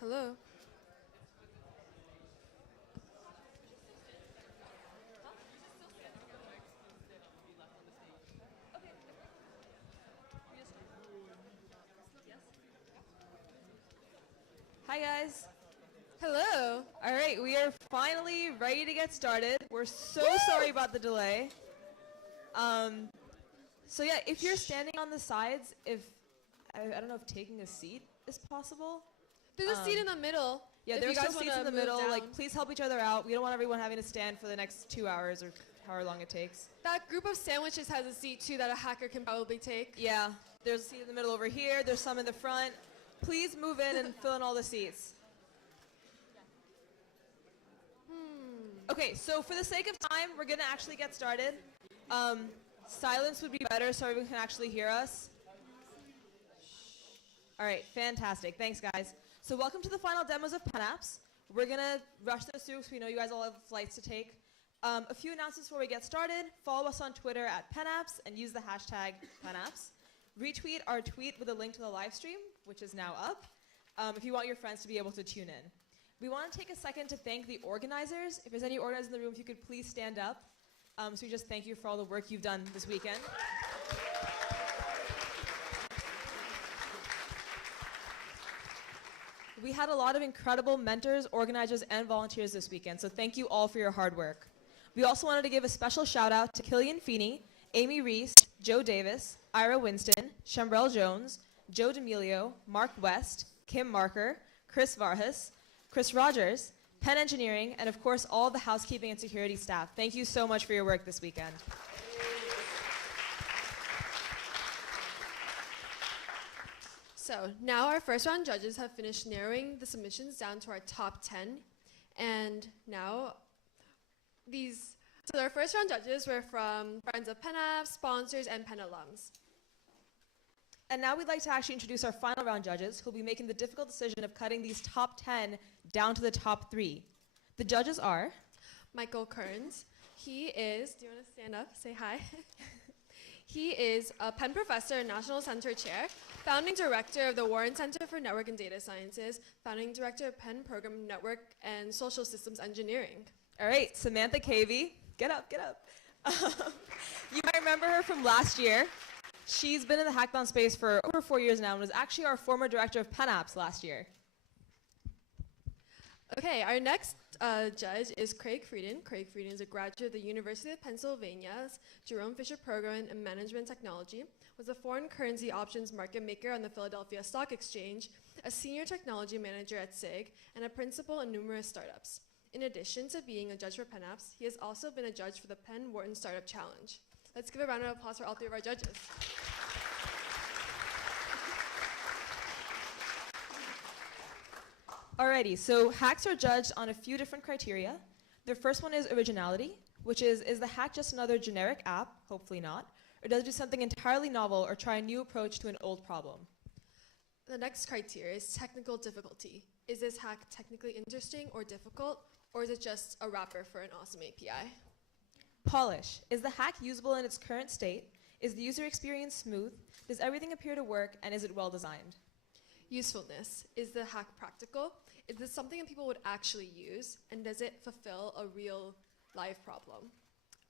Hello. Hi guys. Hello. All right, we are finally ready to get started. We're so sorry about the delay. So yeah, if you're standing on the sides, I don't know if taking a seat is possible. There's a seat in the middle. Yeah, if there's you guys still seats wanna in the move middle. down. Like, please help each other out. We don't want everyone having to stand for the next 2 hours or however long it takes. That group of sandwiches has a seat too that a hacker can probably take. Yeah, there's a seat in the middle over here. There's some in the front. Please move in and fill in all the seats. Okay, so for the sake of time, we're going to actually get started. Silence would be better so everyone can actually hear us. All right, fantastic. Thanks, guys. So welcome to the final demos of PennApps. We're going to rush those through because we know you guys all have flights to take. A few announcements before we get started. Follow us on Twitter at PennApps and use the hashtag PennApps. Retweet our tweet with a link to the live stream, which is now up, if you want your friends to be able to tune in. We want to take a second to thank the organizers. If there's any organizers in the room, if you could please stand up. So we just thank you for all the work you've done this weekend. We had a lot of incredible mentors, organizers, and volunteers this weekend, so thank you all for your hard work. We also wanted to give a special shout out to Killian Feeney, Amy Reese, Joe Davis, Ira Winston, Shambrell Jones, Joe D'Amelio, Mark West, Kim Marker, Chris Vargas, Chris Rogers, Penn Engineering, and of course all the housekeeping and security staff. Thank you so much for your work this weekend. So now our first round judges have finished narrowing the submissions down to our top 10. And now so our first round judges were from friends of PennApps, sponsors, and Penn alums. And now we'd like to actually introduce our final round judges who will be making the difficult decision of cutting these top 10 down to the top 3. The judges are Michael Kearns. He is, do you want to stand up, say hi? He is a Penn professor and National Center Chair, founding director of the Warren Center for Network and Data Sciences, founding director of Penn Program Network and Social Systems Engineering. All right, Samantha Cavey. Get up, get up. You might remember her from last year. She's been in the hackathon space for over 4 years now and was actually our former director of PennApps last year. Okay, our next judge is Craig Frieden. Craig Frieden is a graduate of the University of Pennsylvania's Jerome Fisher Program in Management Technology, was a foreign currency options market maker on the Philadelphia Stock Exchange, a senior technology manager at SIG, and a principal in numerous startups. In addition to being a judge for PennApps, he has also been a judge for the Penn Wharton Startup Challenge. Let's give a round of applause for all 3 of our judges. Alrighty, so hacks are judged on a few different criteria. The first one is originality, which is the hack just another generic app? Hopefully not. Or does it do something entirely novel or try a new approach to an old problem? The next criteria is technical difficulty. Is this hack technically interesting or difficult, or is it just a wrapper for an awesome API? Polish. Is the hack usable in its current state? Is the user experience smooth? Does everything appear to work, and is it well designed? Usefulness. Is the hack practical? Is this something that people would actually use? And does it fulfill a real live problem?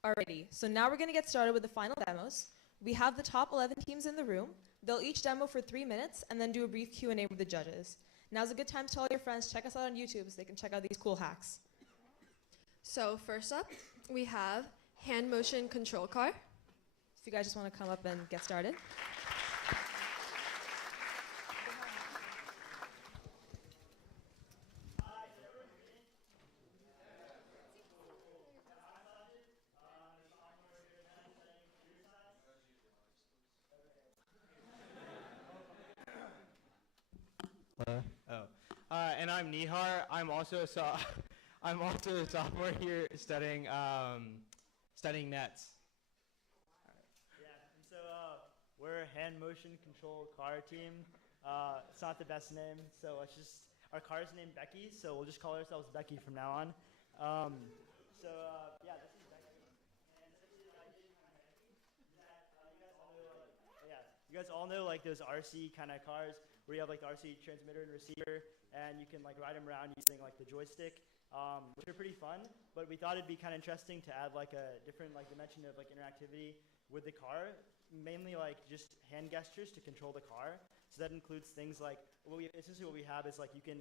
Alrighty, so now we're going to get started with the final demos. We have the top 11 teams in the room. They'll each demo for 3 minutes and then do a brief Q&A with the judges. Now's a good time to tell your friends, check us out on YouTube so they can check out these cool hacks. So first up, we have hand motion control car. If you guys just want to come up and get started. And I'm Nihar. I'm also a sophomore here studying nets. Yeah, and so we're hand motion control car team. It's not the best name, so let's just, our car is named Becky, so we'll just call ourselves Becky from now on. Yeah, this is Becky. And essentially the idea behind Becky is that you guys all know like those RC kind of cars where you have like the RC transmitter and receiver, and you can like ride them around using like the joystick, which are pretty fun. But we thought it'd be kind of interesting to add like a different like dimension of like interactivity with the car, mainly like just hand gestures to control the car. So that includes things like essentially what we have is like you can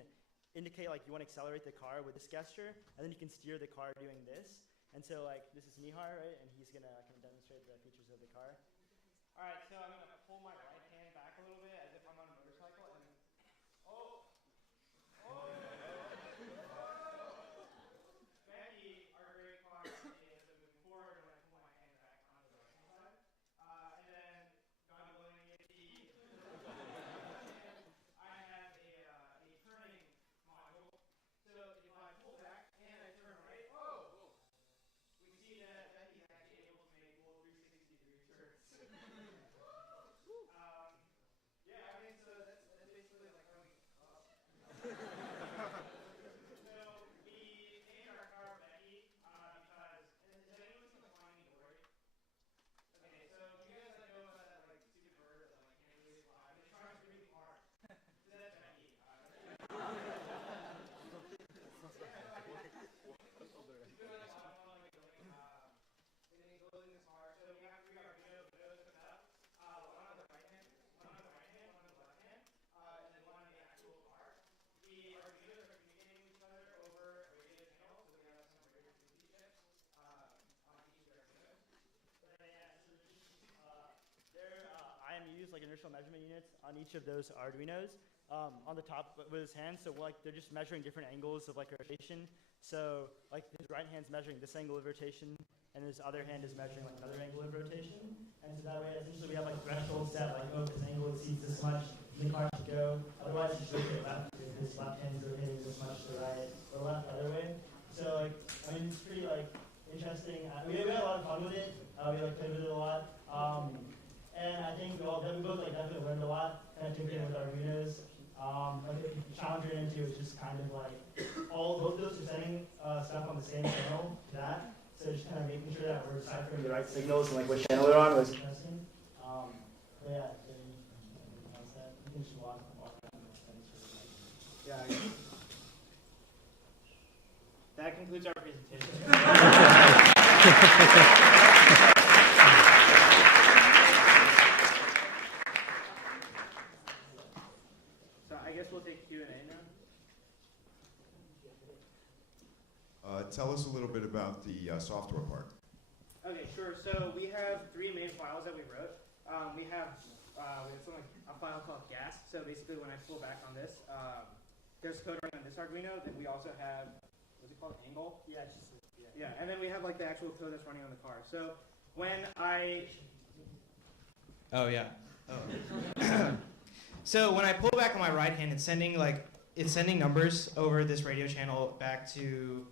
indicate like you want to accelerate the car with this gesture, and then you can steer the car doing this. And so like this is Nihar, right? And he's gonna kind of demonstrate the features of the car. All right, so I'm going to pull my right hand back a little bit as if I'm on a motorcycle, and then, Becky, our great car, is moving forward, and I pull my hand back onto the right hand side. And then, God willing, if I have a turning module. So if I pull back and I turn right, we see that Becky is actually able to make full 360-degree turns. Yeah, I mean, so that's basically like how we. So we named our car Becky because has anyone seen the Finding Dory? Okay, so you guys like know about that like stupid bird that like can't really fly, but it tries really hard. So that's Becky. Building this car. So we have 3 Arduino videos hooked up. One on the right hand, one on the left hand, and then one on the actual car. The Arduinos are communicating with each other over a radio channel, so we have some radio frequency chips on each of the Arduinos. But yeah, so there IMUs, like inertial measurement units, on each of those Arduinos. On the top with his hands, so like they're just measuring different angles of like rotation. So like his right hand's measuring this angle of rotation, and his other hand is measuring like another angle of rotation. And so that way, essentially, we have like thresholds set, like, oh, if this angle exceeds this much, the car should go. Otherwise, it should rotate left if his left hand is rotating this much to the right, or left the other way. So like, I mean, it's pretty like interesting. We had a lot of fun with it. We like played with it a lot. And I think we both like definitely learned a lot, kind of tinkering with Arduinos. Like the challenge we're into is just kind of like both of those are setting stuff on the same channel to that. So just kind of making sure that we're deciphering the right signals and like what channel they're on was interesting. But yeah, so you can just walk around and Yeah. That concludes our presentation. So I guess we'll take Q&A now. Tell us a little bit about the software part. Okay, sure. So we have 3 main files that we wrote. We have something like a file called gas. So basically, when I pull back on this, there's code running on this Arduino. Then we also have, what's it called, angle? Yeah, it's just Yeah, and then we have like the actual code that's running on the car. So when So when I pull back on my right hand, it's sending numbers over this radio channel back to.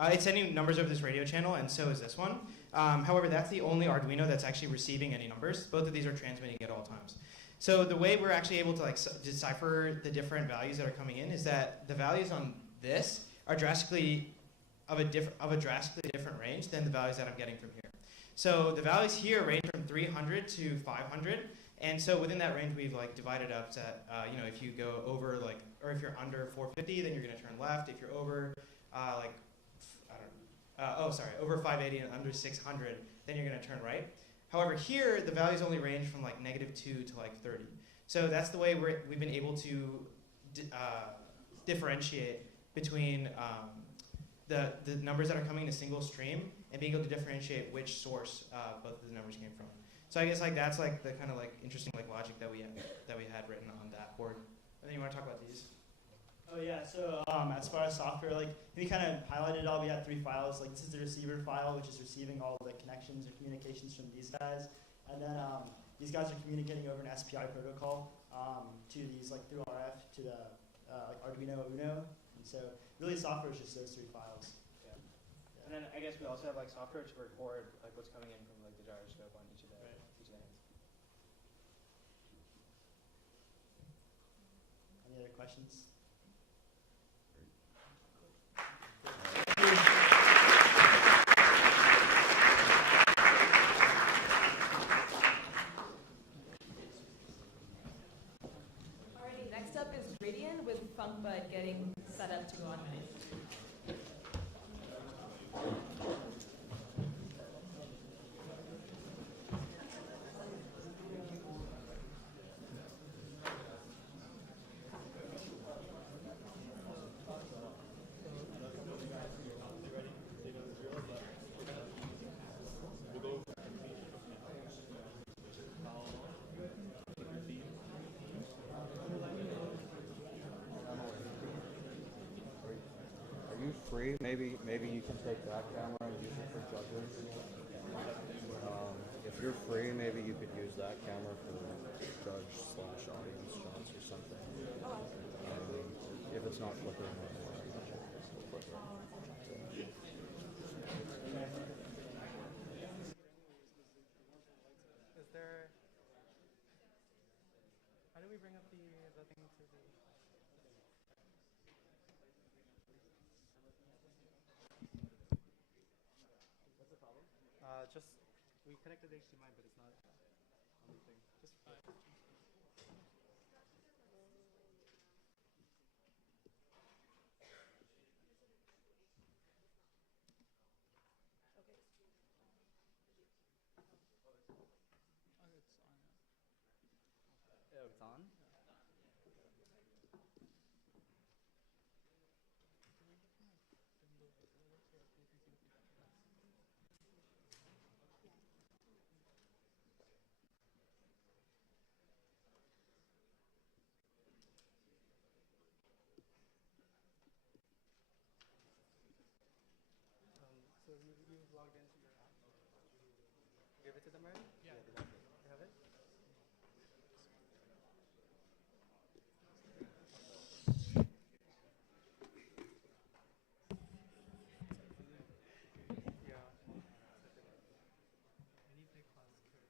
It's sending numbers over this radio channel, and so is this one. However, that's the only Arduino that's actually receiving any numbers. Both of these are transmitting at all times. So the way we're actually able to like decipher the different values that are coming in is that the values on this are drastically of a drastically different range than the values that I'm getting from here. So the values here range from 300 to 500, and so within that range we've like divided up that if you go over or if you're under 450, then you're going to turn left. If you're over over 580 and under 600, then you're going to turn right. However, here the values only range from like -2 to like 30. So that's the way we've been able to differentiate between the numbers that are coming in a single stream and being able to differentiate which source both of the numbers came from. So I guess like that's like the kind of like interesting like logic that we had written on that board. And then you want to talk about these? Oh yeah, so as far as software, like we kind of highlighted it all. We had 3 files. Like this is the receiver file, which is receiving all the connections or communications from these guys, and then these guys are communicating over an SPI protocol to these like through RF to the Arduino Uno. And so really, software is just those 3 files. Yeah. And then I guess we also have like software to record like what's coming in from like the gyroscope on each of the hands. questions. Alrighty, next up is Gradient with FunkBud getting set up to go on mic. Are you free? Maybe you can take that camera and use it for judges. If you're free, maybe you could use that camera for judge/audience shots or something. If it's not flickering anymore, I can check this real quick. Is there? How do we bring up the thing to the? What's the problem? Just we connected HDMI, but it's not on the thing. Just. Oh, it's on. So you've logged into your app. Give it to them already? Yeah. You have it? Yeah. Any big class could.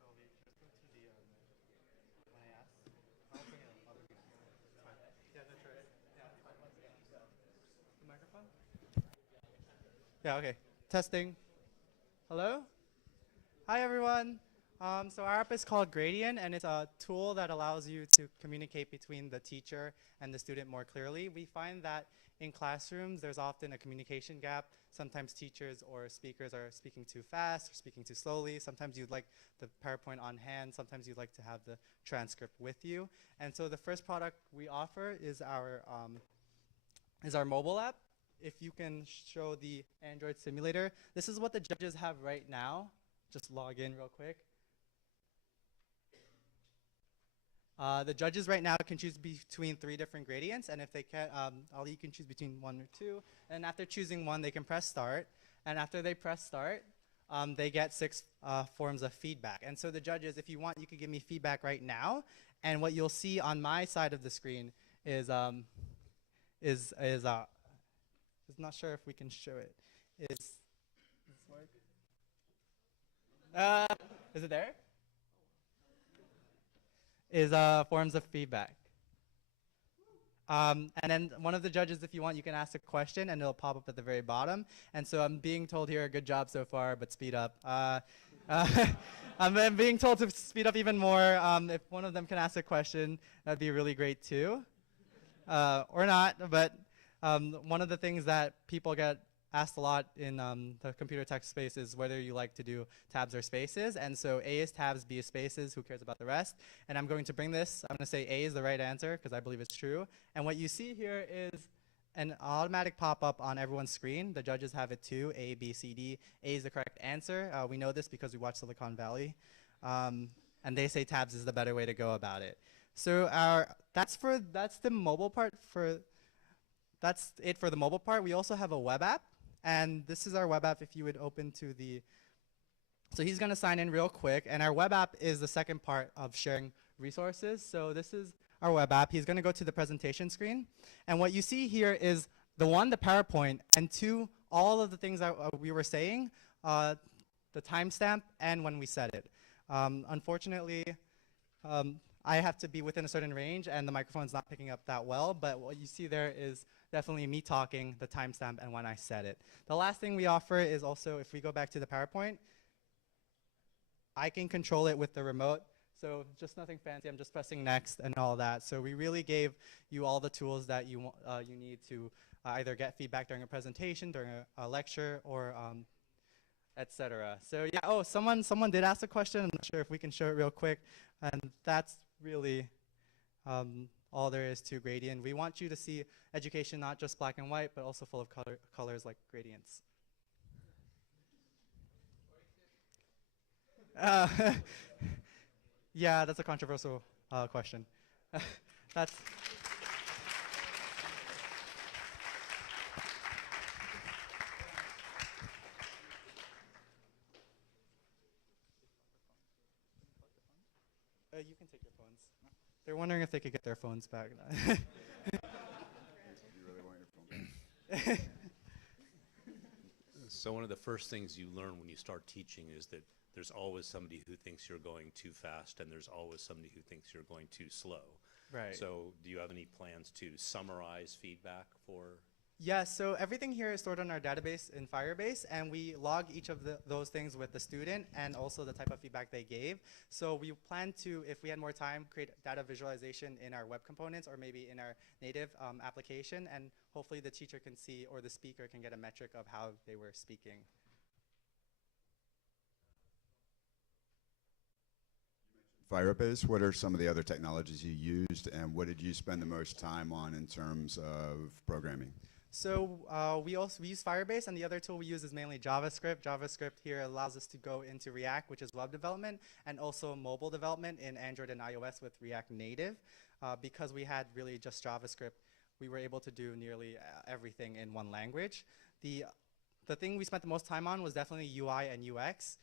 So we just go to the when I ask, I'll bring it up. I'll bring it up. It's fine. Yeah, that's right. Yeah, it's fine. The microphone? Yeah, okay. Testing. Hello? Hi, everyone. So our app is called Gradient, and it's a tool that allows you to communicate between the teacher and the student more clearly. We find that in classrooms, there's often a communication gap. Sometimes teachers or speakers are speaking too fast or speaking too slowly. Sometimes you'd like the PowerPoint on hand. Sometimes you'd like to have the transcript with you. And so the first product we offer is our mobile app. If you can show the Android simulator, this is what the judges have right now. Just log in real quick. The judges right now can choose between 3 different gradients, and if they can, you can choose between 1 or 2. And after choosing one, they can press start. And after they press start, they get 6 forms of feedback. And so the judges, if you want, you can give me feedback right now. And what you'll see on my side of the screen is I'm not sure if we can show it. Does this work? Is it there? Is forms of feedback. And then one of the judges, if you want, you can ask a question and it'll pop up at the very bottom. And so I'm being told here, good job so far, but speed up. I'm being told to speed up even more. If one of them can ask a question, that'd be really great too. Or not, but one of the things that people get asked a lot in the computer tech space is whether you like to do tabs or spaces. And so A is tabs, B is spaces, who cares about the rest? And I'm going to bring this, I'm going to say A is the right answer because I believe it's true. And what you see here is an automatic pop-up on everyone's screen. The judges have it too, A, B, C, D. A is the correct answer. We know this because we watch Silicon Valley. And they say tabs is the better way to go about it. So that's the mobile part. That's it for the mobile part. We also have a web app. And this is our web app if you would open to the, so he's gonna sign in real quick. And our web app is the second part of sharing resources. So this is our web app. He's gonna go to the presentation screen. And what you see here is the PowerPoint, and two, all of the things that we were saying, the timestamp and when we said it. Unfortunately, I have to be within a certain range and the microphone's not picking up that well, but what you see there is definitely me talking, the timestamp, and when I said it. The last thing we offer is also, if we go back to the PowerPoint, I can control it with the remote. So just nothing fancy, I'm just pressing next and all that. So we really gave you all the tools that you need to either get feedback during a presentation, during a lecture, or etc. So yeah, oh, someone did ask a question. I'm not sure if we can show it real quick. And that's really all there is to Gradient. We want you to see education not just black and white, but also full of colors like gradients. Yeah, that's a controversial question. That's. You can take your phones. They're wondering if they could get their phones back. You really want your phone back? So one of the first things you learn when you start teaching is that there's always somebody who thinks you're going too fast, and there's always somebody who thinks you're going too slow. Right. So do you have any plans to summarize feedback for? Yeah, so everything here is stored on our database in Firebase, and we log each of those things with the student and also the type of feedback they gave. So we plan to, if we had more time, create data visualization in our web components or maybe in our native application, and hopefully the teacher can see or the speaker can get a metric of how they were speaking. Firebase, what are some of the other technologies you used, and what did you spend the most time on in terms of programming? So we use Firebase, and the other tool we use is mainly JavaScript. JavaScript here allows us to go into React, which is web development, and also mobile development in Android and iOS with React Native. Because we had really just JavaScript, we were able to do nearly everything in one language. The thing we spent the most time on was definitely UI and UX.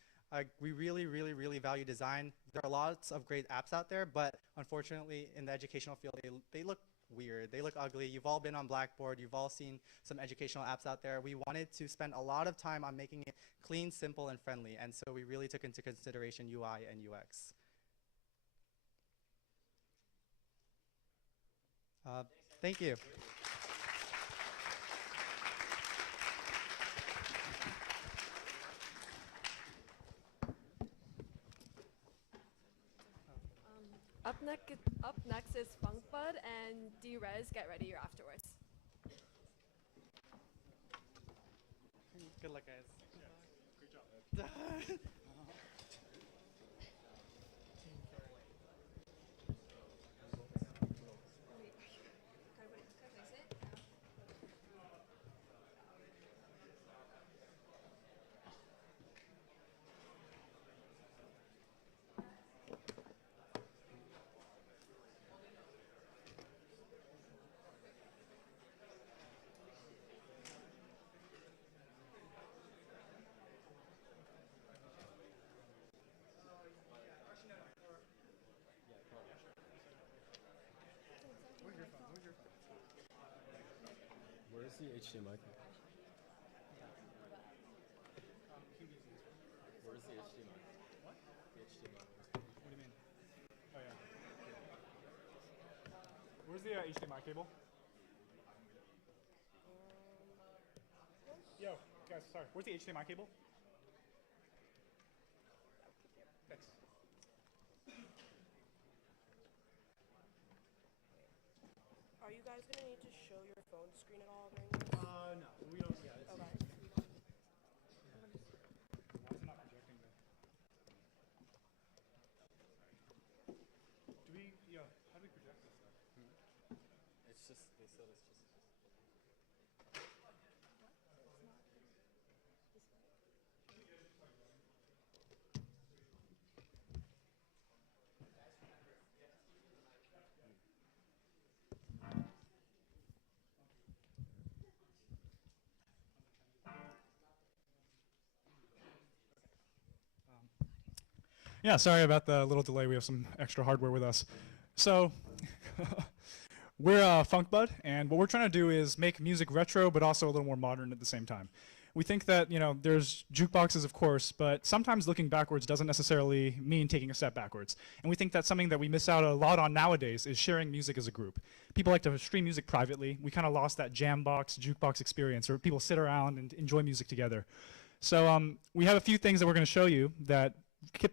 We really value design. There are lots of great apps out there, but unfortunately in the educational field, they look weird. They look ugly. You've all been on Blackboard. You've all seen some educational apps out there. We wanted to spend a lot of time on making it clean, simple, and friendly, and so we really took into consideration UI and UX. Thank you. Up next is Funkbud, and D-Rez, get ready, you're afterwards. Good luck, guys. Yeah, great job. Where's the HDMI cable? Where's the HDMI? What? The HDMI. What do you mean? Oh, yeah. Where's the HDMI cable? Yo, guys, sorry. Where's the HDMI cable? Thanks. Are you guys going to need to show your phone screen at all during this? No, we don't. Yeah, it's Okay. It's not projecting though. How do we project this stuff? It's just, they said it's just. Yeah, sorry about the little delay. We have some extra hardware with us. So we're Funkbud, and what we're trying to do is make music retro, but also a little more modern at the same time. We think that, there's jukeboxes, of course, but sometimes looking backwards doesn't necessarily mean taking a step backwards. And we think that something that we miss out a lot on nowadays is sharing music as a group. People like to stream music privately. We kind of lost that jambox, jukebox experience where people sit around and enjoy music together. So we have a few things that we're going to show you that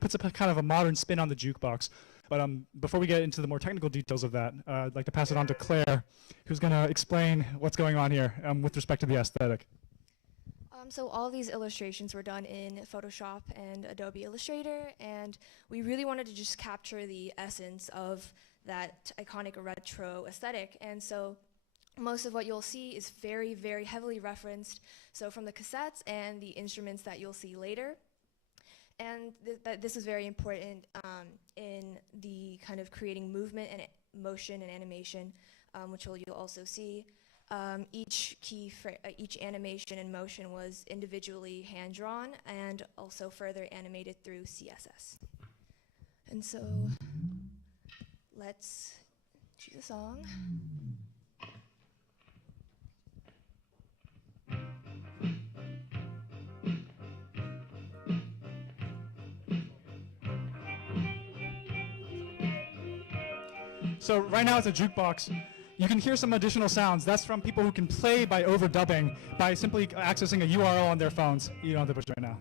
puts a kind of a modern spin on the jukebox. But before we get into the more technical details of that, I'd like to pass it on to Claire, who's going to explain what's going on here with respect to the aesthetic. So all these illustrations were done in Photoshop and Adobe Illustrator, and we really wanted to just capture the essence of that iconic retro aesthetic. And so most of what you'll see is very, very heavily referenced, so from the cassettes and the instruments that you'll see later. And this is very important in the kind of creating movement and motion and animation, which you'll also see. Each animation and motion was individually hand-drawn and also further animated through CSS. And so let's choose a song. So right now it's a jukebox. You can hear some additional sounds. That's from people who can play by overdubbing by simply accessing a URL on their phones. You don't have to push it right now.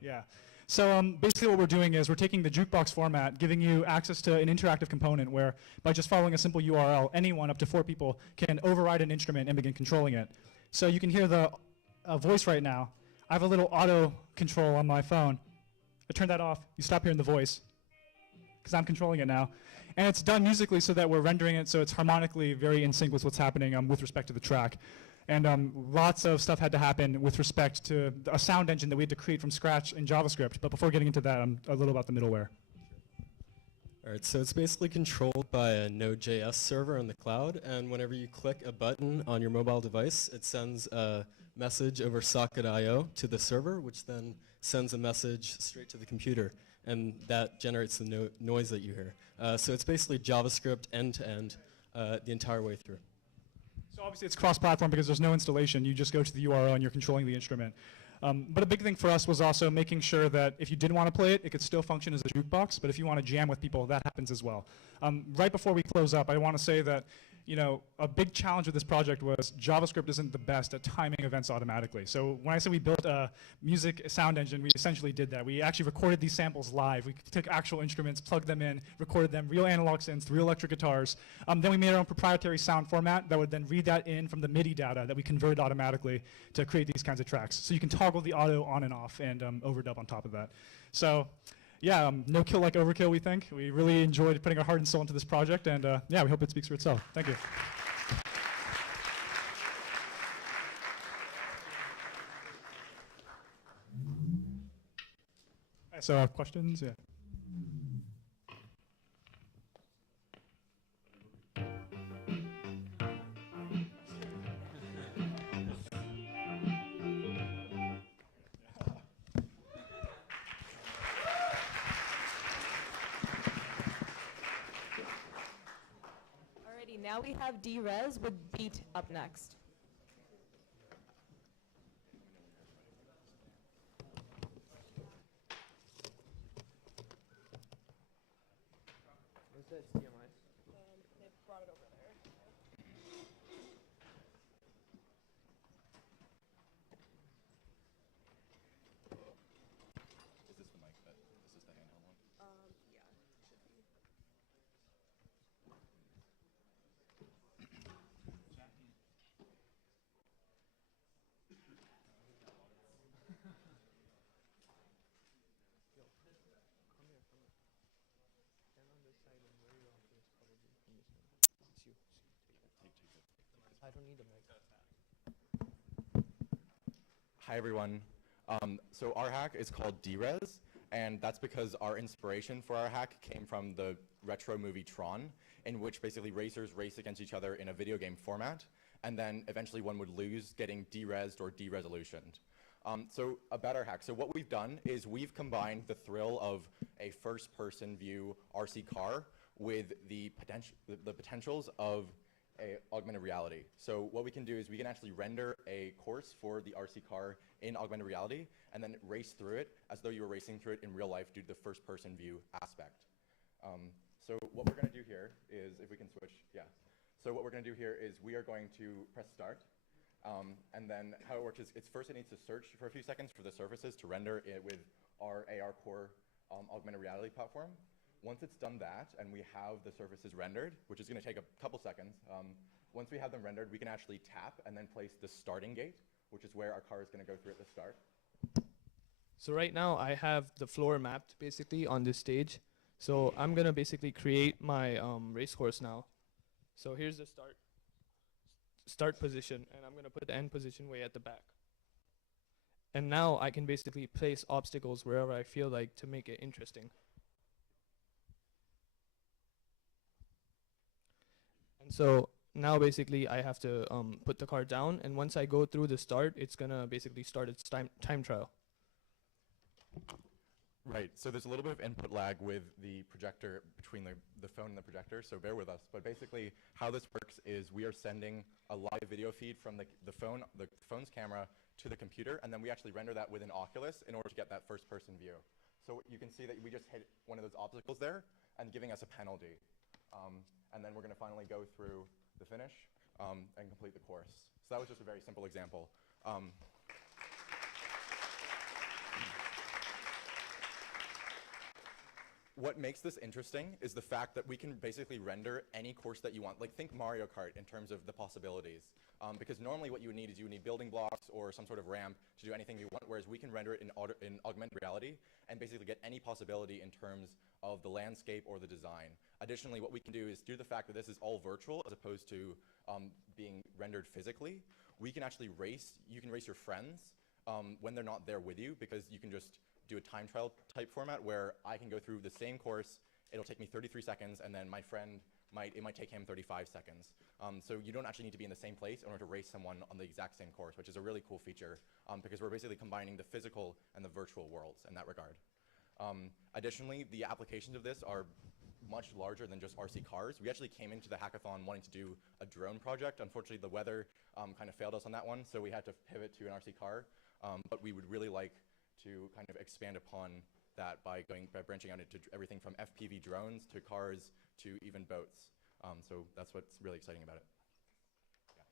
Yeah. So basically what we're doing is we're taking the jukebox format, giving you access to an interactive component where by just following a simple URL, anyone up to 4 people can override an instrument and begin controlling it. So you can hear the voice right now. I have a little auto control on my phone. I turn that off. You stop hearing the voice because I'm controlling it now. And it's done musically so that we're rendering it so it's harmonically very in sync with what's happening with respect to the track. And lots of stuff had to happen with respect to a sound engine that we had to create from scratch in JavaScript. But before getting into that, a little about the middleware. All right, so it's basically controlled by a Node.js server in the cloud. And whenever you click a button on your mobile device, it sends a message over socket.io to the server, which then sends a message straight to the computer. And that generates the noise that you hear. So it's basically JavaScript end-to-end the entire way through. So obviously it's cross-platform because there's no installation. You just go to the URL and you're controlling the instrument. But a big thing for us was also making sure that if you didn't want to play it, it could still function as a jukebox. But if you want to jam with people, that happens as well. Right before we close up, I want to say that a big challenge with this project was JavaScript isn't the best at timing events automatically. So when I say we built a music sound engine, we essentially did that. We actually recorded these samples live. We took actual instruments, plugged them in, recorded them, real analog synths, real electric guitars. Then we made our own proprietary sound format that would then read that in from the MIDI data that we converted automatically to create these kinds of tracks. So you can toggle the auto on and off and overdub on top of that. So yeah, no kill like overkill, we think. We really enjoyed putting our heart and soul into this project, and yeah, we hope it speaks for itself. Thank you. So questions? Yeah. Now we have D-Rez with Beat up next. What's that HDMI? They brought it over there. Is this the mic that, is this the handheld one? Yeah, should be. I don't need a mic. Hi everyone. So our hack is called D-Rez, and that's because our inspiration for our hack came from the retro movie Tron, in which basically racers race against each other in a video game format, and then eventually one would lose, getting D-Rezed or de-resolutioned. So about our hack. So what we've done is we've combined the thrill of a first-person view RC car with the potentials of a augmented reality. So what we can do is we can actually render a course for the RC car in augmented reality and then race through it as though you were racing through it in real life due to the first-person view aspect. So what we're going to do here is, if we can switch, yeah. So what we're going to do here is we are going to press start. And then how it works is first it needs to search for a few seconds for the surfaces to render it with our AR Core augmented reality platform. Once it's done that and we have the surfaces rendered, which is going to take a couple seconds, once we have them rendered, we can actually tap and then place the starting gate, which is where our car is going to go through at the start. So right now I have the floor mapped basically on this stage. So I'm going to basically create my race course now. So here's the start position, and I'm going to put the end position way at the back. And now I can basically place obstacles wherever I feel like to make it interesting. And so now basically I have to put the car down, and once I go through the start, it's going to basically start its time trial. Right, so there's a little bit of input lag with the projector between the phone and the projector, so bear with us. But basically how this works is we are sending a live video feed from the phone's camera to the computer, and then we actually render that with an Oculus in order to get that first-person view. So you can see that we just hit one of those obstacles there and giving us a penalty. And then we're going to finally go through the finish and complete the course. So that was just a very simple example. What makes this interesting is the fact that we can basically render any course that you want. Like, think Mario Kart in terms of the possibilities. Because normally what you would need is you would need building blocks or some sort of ramp to do anything you want, whereas we can render it in augmented reality and basically get any possibility in terms of the landscape or the design. Additionally, what we can do is, due to the fact that this is all virtual as opposed to being rendered physically, we can actually race. You can race your friends when they're not there with you, because you can just do a time trial type format where I can go through the same course, it'll take me 33 seconds, and then my friend it might take him 35 seconds. So you don't actually need to be in the same place in order to race someone on the exact same course, which is a really cool feature because we're basically combining the physical and the virtual worlds in that regard. Additionally, the applications of this are much larger than just RC cars. We actually came into the hackathon wanting to do a drone project. Unfortunately, the weather kind of failed us on that one, so we had to pivot to an RC car. But we would really like to kind of expand upon that by branching out into everything from FPV drones to cars to even boats. So that's what's really exciting about it. Yeah.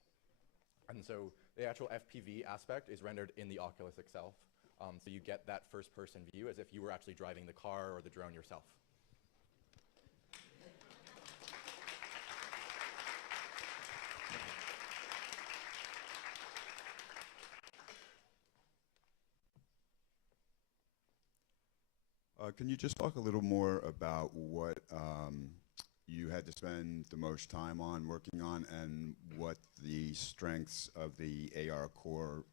And so the actual FPV aspect is rendered in the Oculus itself. So you get that first-person view as if you were actually driving the car or the drone yourself. Can you just talk a little more about what you had to spend the most time on working on, and what the strengths of the AR Core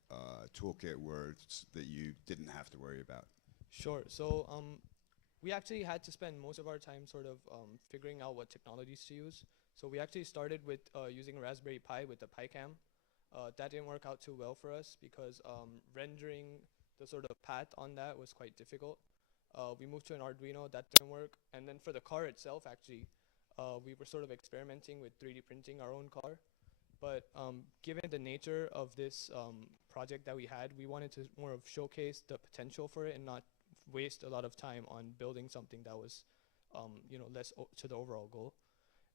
toolkit were that you didn't have to worry about? Sure. So we actually had to spend most of our time sort of figuring out what technologies to use. So we actually started with using a Raspberry Pi with the PiCam. That didn't work out too well for us because rendering the sort of path on that was quite difficult. We moved to an Arduino, that didn't work. And then for the car itself, actually, we were sort of experimenting with 3D printing our own car. But given the nature of this project that we had, we wanted to more of showcase the potential for it and not waste a lot of time on building something that was less to the overall goal.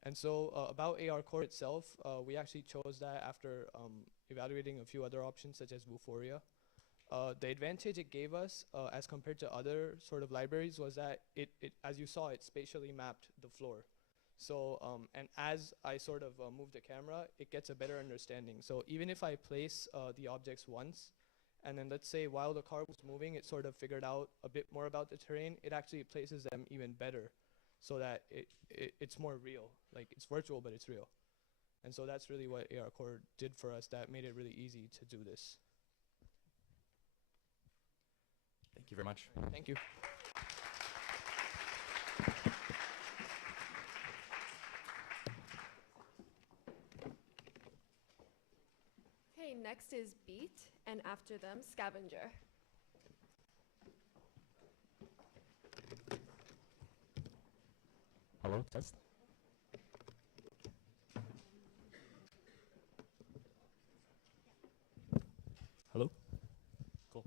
And so about AR Core itself, we actually chose that after evaluating a few other options such as Vuforia. The advantage it gave us as compared to other sort of libraries was that it as you saw, it spatially mapped the floor. So, and as I sort of move the camera, it gets a better understanding. So even if I place the objects once, and then let's say while the car was moving, it sort of figured out a bit more about the terrain, it actually places them even better so that it's more real. Like, it's virtual, but it's real. And so that's really what AR Core did for us that made it really easy to do this. Thank you very much. Thank you. Okay, next is Beat, and after them, Scavenger. Hello, test. Hello? Cool.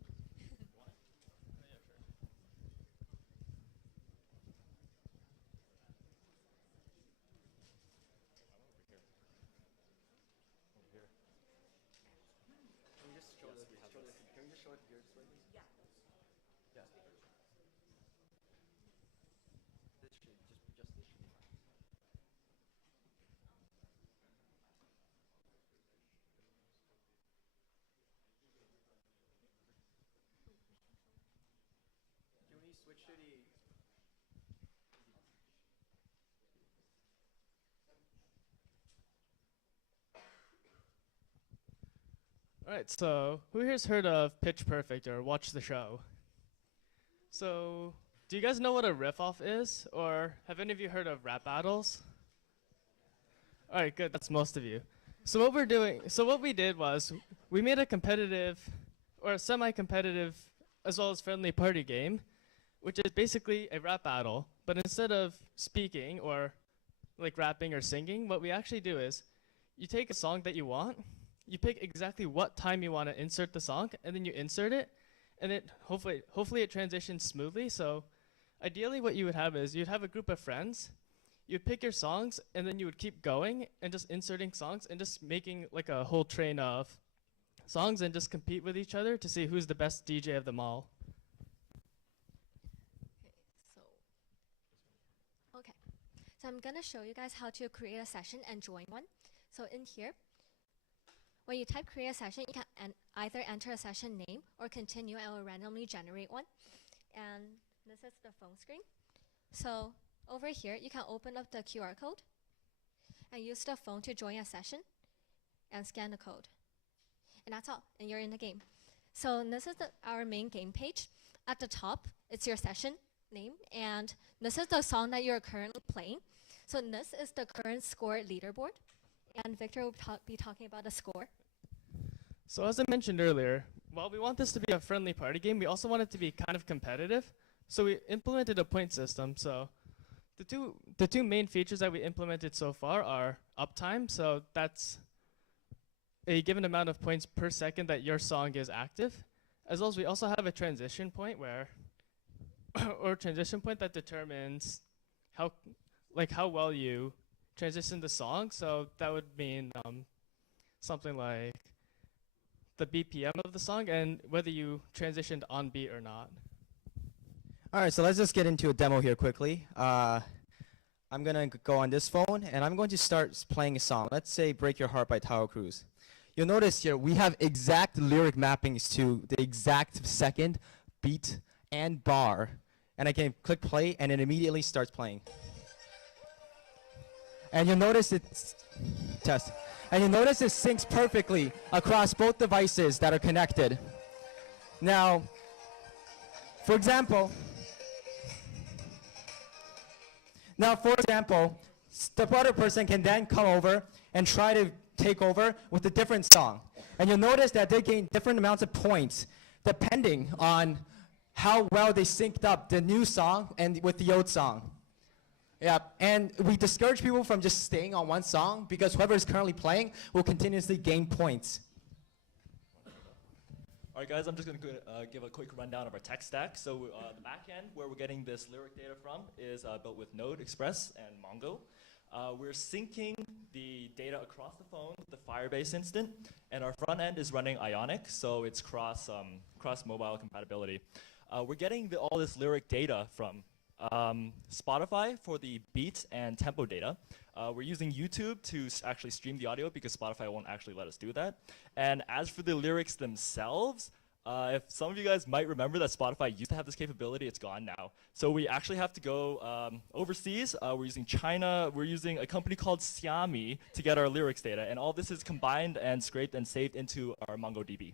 Can we just show the can we just show it here this way, please? Yeah. Yeah. This should just this should be fine. Can we switch to the Alright, so who here's heard of Pitch Perfect or watched the show? So, do you guys know what a riff-off is? Or have any of you heard of rap battles? Alright, good, that's most of you. So what we did was, we made a competitive, or a semi-competitive, as well as friendly party game, which is basically a rap battle, but instead of speaking, or like rapping or singing, what we actually do is, you take a song that you want, you pick exactly what time you want to insert the song, and then you insert it, and it hopefully it transitions smoothly. So ideally what you would have is, you'd have a group of friends, you'd pick your songs, and then you would keep going, and just inserting songs, and just making like a whole train of songs, and just compete with each other to see who's the best DJ of them all. Okay, so I'm gonna show you guys how to create a session and join one. So in here, when you type create a session, you can either enter a session name or continue, and it will randomly generate one. And this is the phone screen. So over here, you can open up the QR code and use the phone to join a session and scan the code. And that's all, and you're in the game. So this is our main game page. At the top, it's your session name, and this is the song that you're currently playing. So this is the current score leaderboard, and Victor will be talking about the score. So as I mentioned earlier, while we want this to be a friendly party game, we also want it to be kind of competitive. So we implemented a point system. So the two main features that we implemented so far are uptime. So that's a given amount of points per second that your song is active. As well as we also have a transition point where, or transition point that determines how well you transition the song. So that would mean something like the BPM of the song and whether you transitioned on beat or not. All right, so let's just get into a demo here quickly. I'm gonna go on this phone and I'm going to start playing a song. Let's say Break Your Heart by Tayo Cruz. You'll notice here we have exact lyric mappings to the exact second, beat, and bar. And I can click play and it immediately starts playing. And you'll notice it's test. And you'll notice it syncs perfectly across both devices that are connected. Now, for example, the other person can then come over and try to take over with a different song. And you'll notice that they gain different amounts of points depending on how well they synced up the new song and with the old song. Yeah, and we discourage people from just staying on one song because whoever is currently playing will continuously gain points. All right, guys, I'm just going to give a quick rundown of our tech stack. So the backend where we're getting this lyric data from is built with Node, Express, and Mongo. We're syncing the data across the phone with the Firebase instant, and our front end is running Ionic, so it's cross mobile compatibility. We're getting all this lyric data from Spotify for the beat and tempo data. We're using YouTube to actually stream the audio because Spotify won't actually let us do that. And as for the lyrics themselves, if some of you guys might remember that Spotify used to have this capability, it's gone now. So we actually have to go overseas. We're using China. We're using a company called Xiaomi to get our lyrics data. And all this is combined and scraped and saved into our MongoDB.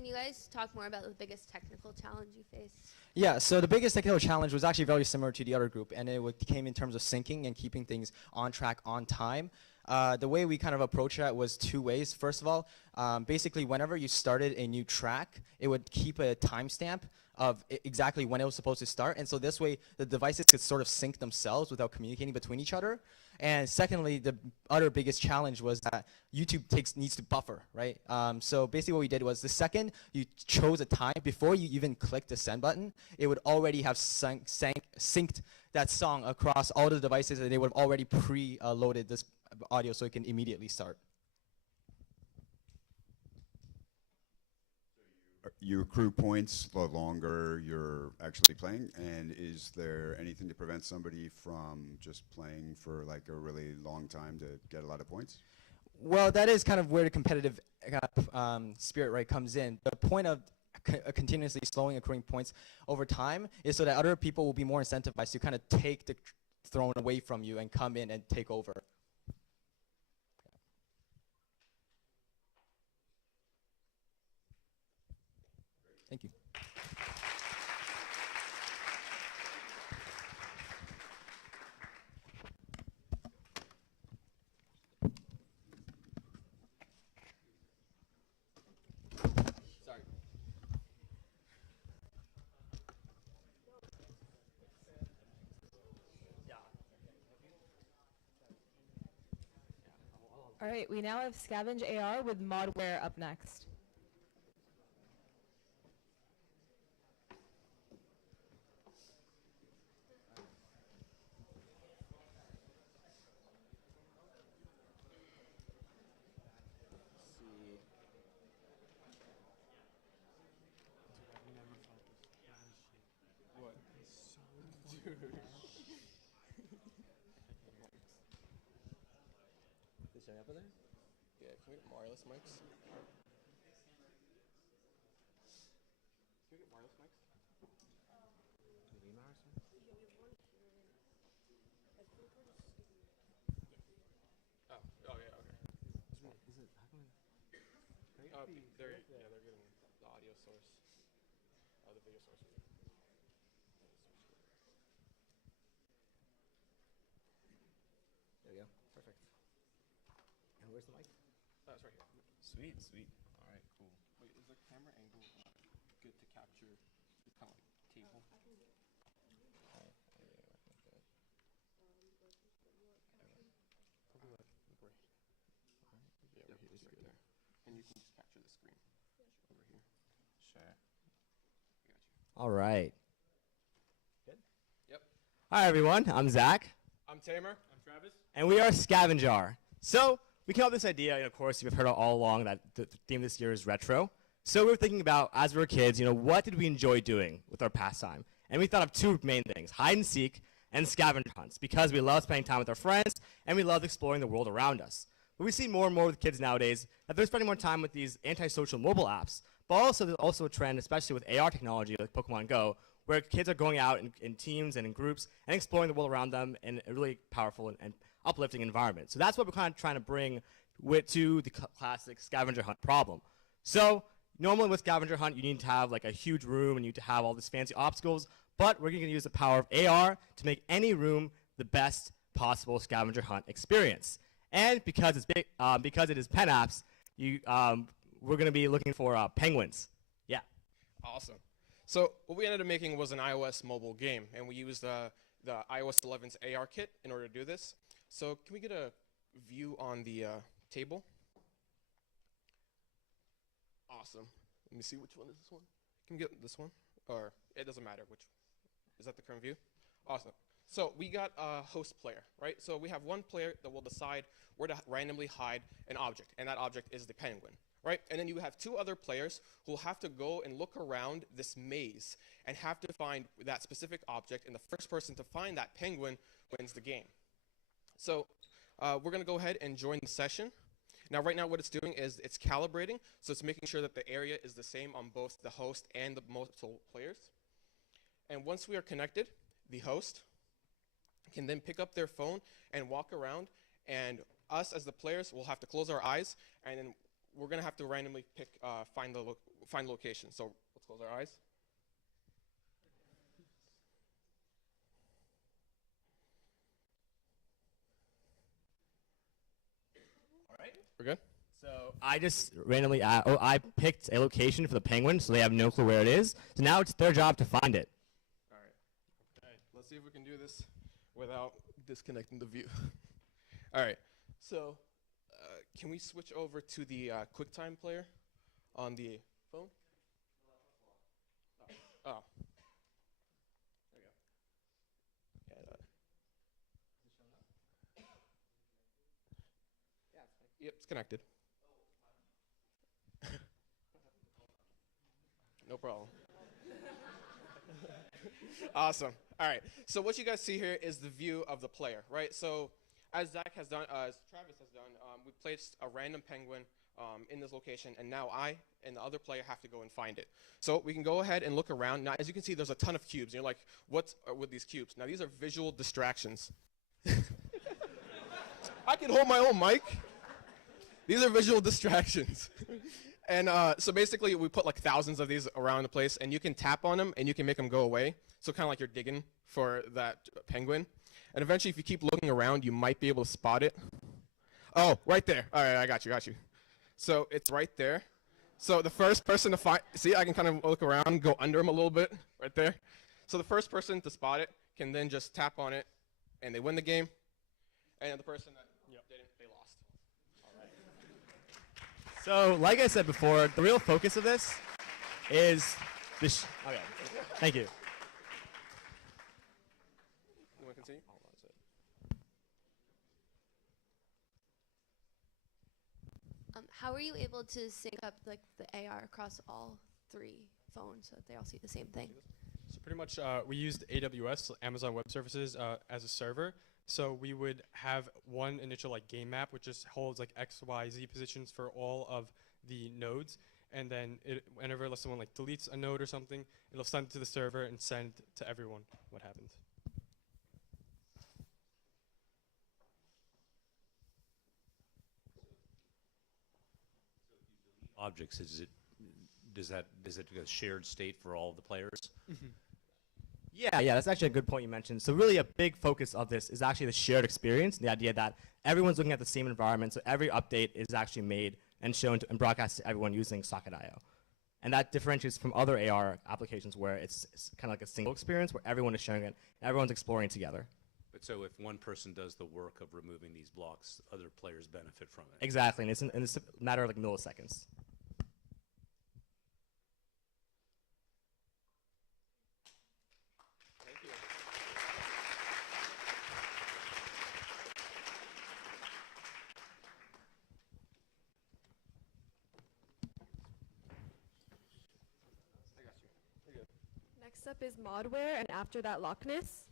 can you guys talk more about the biggest technical challenge you faced? Yeah, so the biggest technical challenge was actually very similar to the other group, and it came in terms of syncing and keeping things on track on time. The way we kind of approached that was two ways. First of all, basically whenever you started a new track, it would keep a timestamp of exactly when it was supposed to start, and so this way the devices could sort of sync themselves without communicating between each other. And secondly, the other biggest challenge was that YouTube needs to buffer, right? So basically what we did was the second you chose a time, before you even click the send button, it would already have synced that song across all the devices, and they would have already pre-loaded this audio so it can immediately start. You accrue points the longer you're actually playing, and is there anything to prevent somebody from just playing for like a really long time to get a lot of points? Well, that is kind of where the competitive spirit, right, comes in. The point of continuously slowing accruing points over time is so that other people will be more incentivized to kind of take the throne away from you and come in and take over. Thank you. Sorry. All right, we now have Scavenge AR with ModWare up next. Is there up there? Yeah, can we get wireless mics? Can we get wireless mics? Do we need wireless mics? Oh, yeah, okay. Is it, how come they're getting the audio source, the video source. There we go, perfect. And where's the mic? Oh, it's right here. Sweet, sweet. All right, cool. Wait, is the camera angle good to capture the kind of like table? Oh, yeah, like that. Probably like right. Yeah, right here, right there. And you can just capture the screen over here. Sure. All right. Good? Yep. Hi, everyone. I'm Zach. I'm Tamer. I'm Travis. And we are Scavenge AR. So we came up with this idea, and of course, you've heard it all along that the theme this year is retro. So we were thinking about, as we were kids, what did we enjoy doing with our pastime? And we thought of two main things, hide and seek and scavenger hunts, because we love spending time with our friends, and we love exploring the world around us. But we see more and more with kids nowadays that they're spending more time with these antisocial mobile apps, but also there's also a trend, especially with AR technology like Pokemon Go, where kids are going out in teams and in groups and exploring the world around them in a really powerful and uplifting environment. So that's what we're kind of trying to bring to the classic scavenger hunt problem. So normally with scavenger hunt, you need to have like a huge room and you need to have all these fancy obstacles, but we're going to use the power of AR to make any room the best possible scavenger hunt experience. And because it's big, because it is PennApps, we're going to be looking for penguins. Yeah. Awesome. So what we ended up making was an iOS mobile game, and we used the iOS 11's AR kit in order to do this. So can we get a view on the table? Awesome. Let me see, which one is this one? Can we get this one? Or it doesn't matter which. Is that the current view? Awesome. So we got a host player, right? So we have one player that will decide where to randomly hide an object, and that object is the penguin, right? And then you have two other players who will have to go and look around this maze and have to find that specific object, and the first person to find that penguin wins the game. So we're going to go ahead and join the session. Now, right now, what it's doing is it's calibrating, so it's making sure that the area is the same on both the host and the multiple players. And once we are connected, the host can then pick up their phone and walk around, and us as the players will have to close our eyes, and then we're going to have to randomly find location. So let's close our eyes. All right. We're good? So I just randomly, I picked a location for the penguin, so they have no clue where it is. So now it's their job to find it. All right. Let's see if we can do this without disconnecting the view. All right. So can we switch over to the QuickTime player on the phone? Oh. There we go. Yep, it's connected. No problem. Awesome. All right. So what you guys see here is the view of the player, right? So as Zach has done, as Travis has done, we placed a random penguin in this location, and now I and the other player have to go and find it. So we can go ahead and look around. Now, as you can see, there's a ton of cubes. You're like, what's with these cubes? Now, these are visual distractions. I can hold my own mic. These are visual distractions. And so basically, we put like thousands of these around the place, and you can tap on them, and you can make them go away. So kind of like you're digging for that penguin. And eventually, if you keep looking around, you might be able to spot it. Oh, right there. All right, I got you. So it's right there. So the first person to find, see, I can kind of look around, go under him a little bit, right there. So the first person to spot it can then just tap on it, and they win the game. And the person that didn't, they lost. So, like I said before, the real focus of this is this. Okay, thank you. You want to continue? How are you able to sync up like the AR across all 3 phones so that they all see the same thing? So pretty much we used AWS, Amazon Web Services, as a server. So we would have one initial like game map, which just holds like X, Y, Z positions for all of the nodes. And then whenever someone like deletes a node or something, it'll send it to the server and send to everyone what happened. Objects, does it a shared state for all of the players? Yeah, that's actually a good point you mentioned. So really a big focus of this is actually the shared experience, the idea that everyone's looking at the same environment, so every update is actually made and shown and broadcast to everyone using Socket.io. And that differentiates from other AR applications where it's kind of like a single experience where everyone is sharing it, everyone's exploring together. But so if one person does the work of removing these blocks, other players benefit from it. Exactly, and it's a matter of like milliseconds. Next up is ModWare, and after that, Lockness.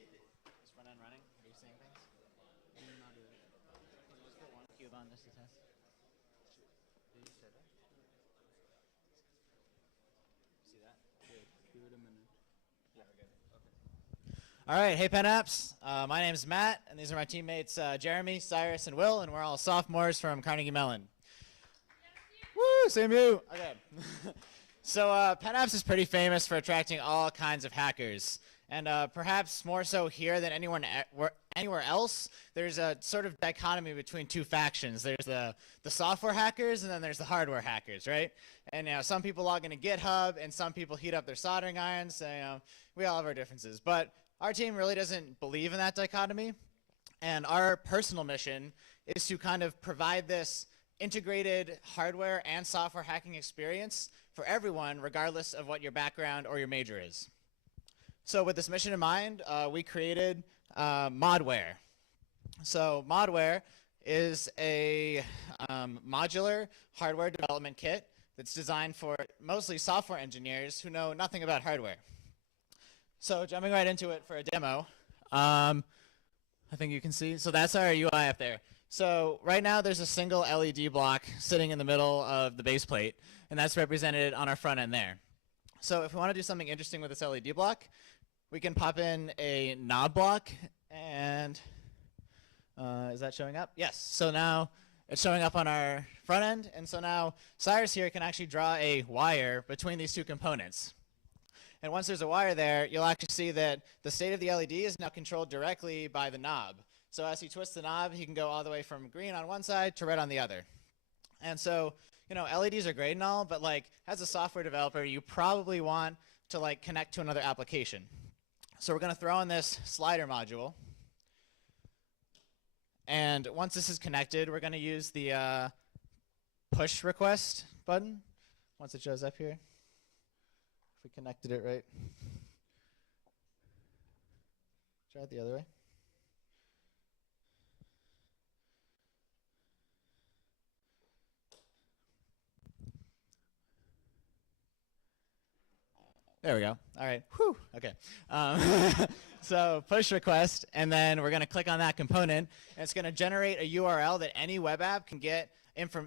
Is front end running? Are you seeing things? Not really. Just put one cube on just to test. Did you say that? See that? Good. Give it a minute. Yeah, we're good. Okay. All right, hey PennApps. My name's Matt, and these are my teammates Jeremy, Cyrus, and Will, and we're all sophomores from Carnegie Mellon. Woo, same you. Okay. So PennApps is pretty famous for attracting all kinds of hackers, and perhaps more so here than anywhere else, there's a sort of dichotomy between two factions. There's the software hackers, and then there's the hardware hackers, right? And some people log into GitHub, and some people heat up their soldering irons. So, we all have our differences. But our team really doesn't believe in that dichotomy. And our personal mission is to kind of provide this integrated hardware and software hacking experience for everyone, regardless of what your background or your major is. So with this mission in mind, we created ModWare. So ModWare is a modular hardware development kit that's designed for mostly software engineers who know nothing about hardware. So jumping right into it for a demo, I think you can see. So that's our UI up there. So right now there's a single LED block sitting in the middle of the base plate, and that's represented on our front end there. So if we want to do something interesting with this LED block, we can pop in a knob block, and is that showing up? Yes. So now it's showing up on our front end, and so now Cyrus here can actually draw a wire between these two components. And once there's a wire there, you'll actually see that the state of the LED is now controlled directly by the knob. So as he twists the knob, he can go all the way from green on one side to red on the other. And so, LEDs are great and all, but as a software developer, you probably want to connect to another application. So we're going to throw in this slider module. And once this is connected, we're going to use the push request button once it shows up here. If we connected it right. Try it the other way. There we go. All right. Whew. Okay. So push request, and then we're going to click on that component, and it's going to generate a URL that any web app can get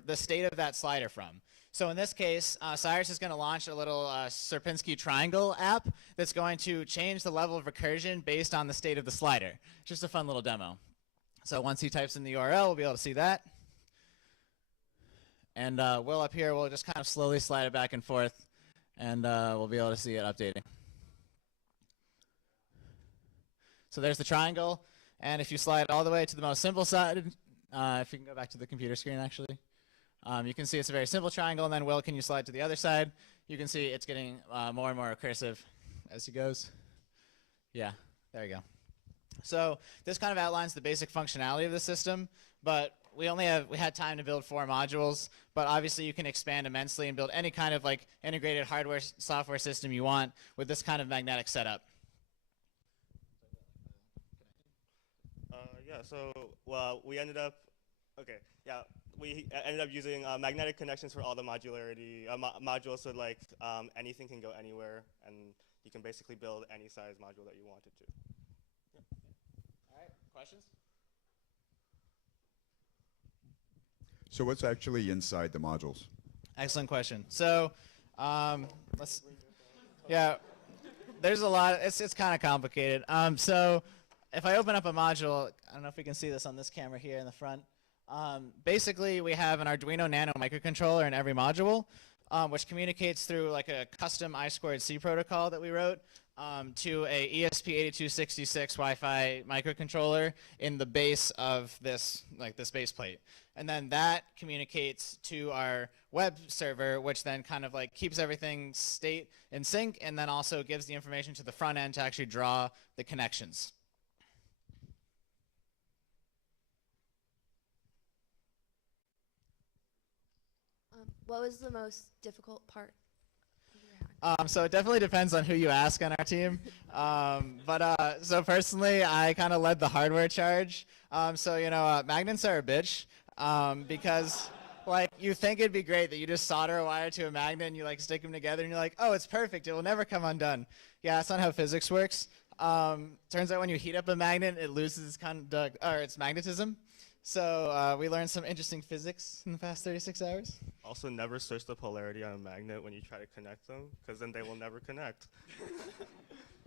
the state of that slider from. So in this case, Cyrus is going to launch a little Sierpinski triangle app that's going to change the level of recursion based on the state of the slider. Just a fun little demo. So once he types in the URL, we'll be able to see that. And Will up here will just kind of slowly slide it back and forth, and we'll be able to see it updating. So there's the triangle, and if you slide all the way to the most simple side, if you can go back to the computer screen actually, you can see it's a very simple triangle, and then Will, can you slide to the other side? You can see it's getting more and more recursive as he goes. Yeah, there you go. So this kind of outlines the basic functionality of the system, but we had time to build 4 modules, but obviously you can expand immensely and build any kind of integrated hardware software system you want with this kind of magnetic setup. We ended up using magnetic connections for all the modularity modules, so anything can go anywhere, and you can basically build any size module that you wanted to. All right, questions? So what's actually inside the modules? Excellent question. So there's a lot. It's kind of complicated. So if I open up a module, I don't know if we can see this on this camera here in the front. Basically, we have an Arduino Nano microcontroller in every module, which communicates through a custom I2C protocol that we wrote to a ESP8266 Wi-Fi microcontroller in the base of this base plate. And then that communicates to our web server, which then kind of keeps everything state in sync, and then also gives the information to the front end to actually draw the connections. What was the most difficult part? So it definitely depends on who you ask on our team. So personally, I kind of led the hardware charge. Magnets are a bitch because you think it'd be great that you just solder a wire to a magnet and you stick them together and you're like, oh, it's perfect. It will never come undone. Yeah, that's not how physics works. Turns out when you heat up a magnet, it loses its magnetism. So we learned some interesting physics in the past 36 hours. Also, never switch the polarity on a magnet when you try to connect them, because then they will never connect.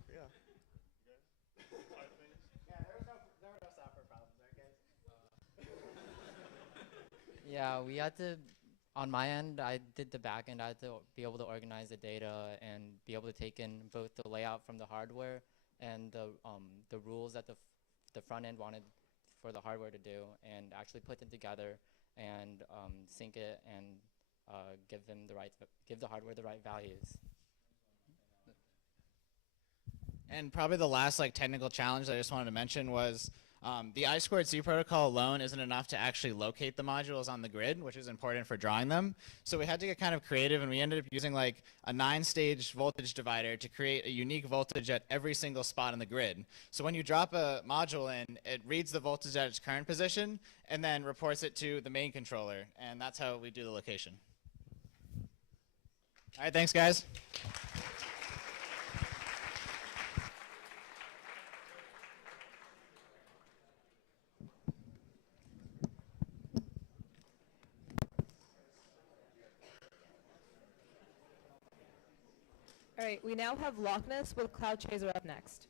Yeah. There were no software problems, right, guys? Yeah, we had to, on my end, I did the back end. I had to be able to organize the data and be able to take in both the layout from the hardware and the rules that the front end wanted for the hardware to do, and actually put them together and sync it and give the hardware the right values. And probably the last like technical challenge that I just wanted to mention was the I2C protocol alone isn't enough to actually locate the modules on the grid, which is important for drawing them. So we had to get kind of creative, and we ended up using like a 9-stage voltage divider to create a unique voltage at every single spot on the grid. So when you drop a module in, it reads the voltage at its current position and then reports it to the main controller, and that's how we do the location. All right, thanks guys. All right, we now have Lockness with Cloud Chaser up next.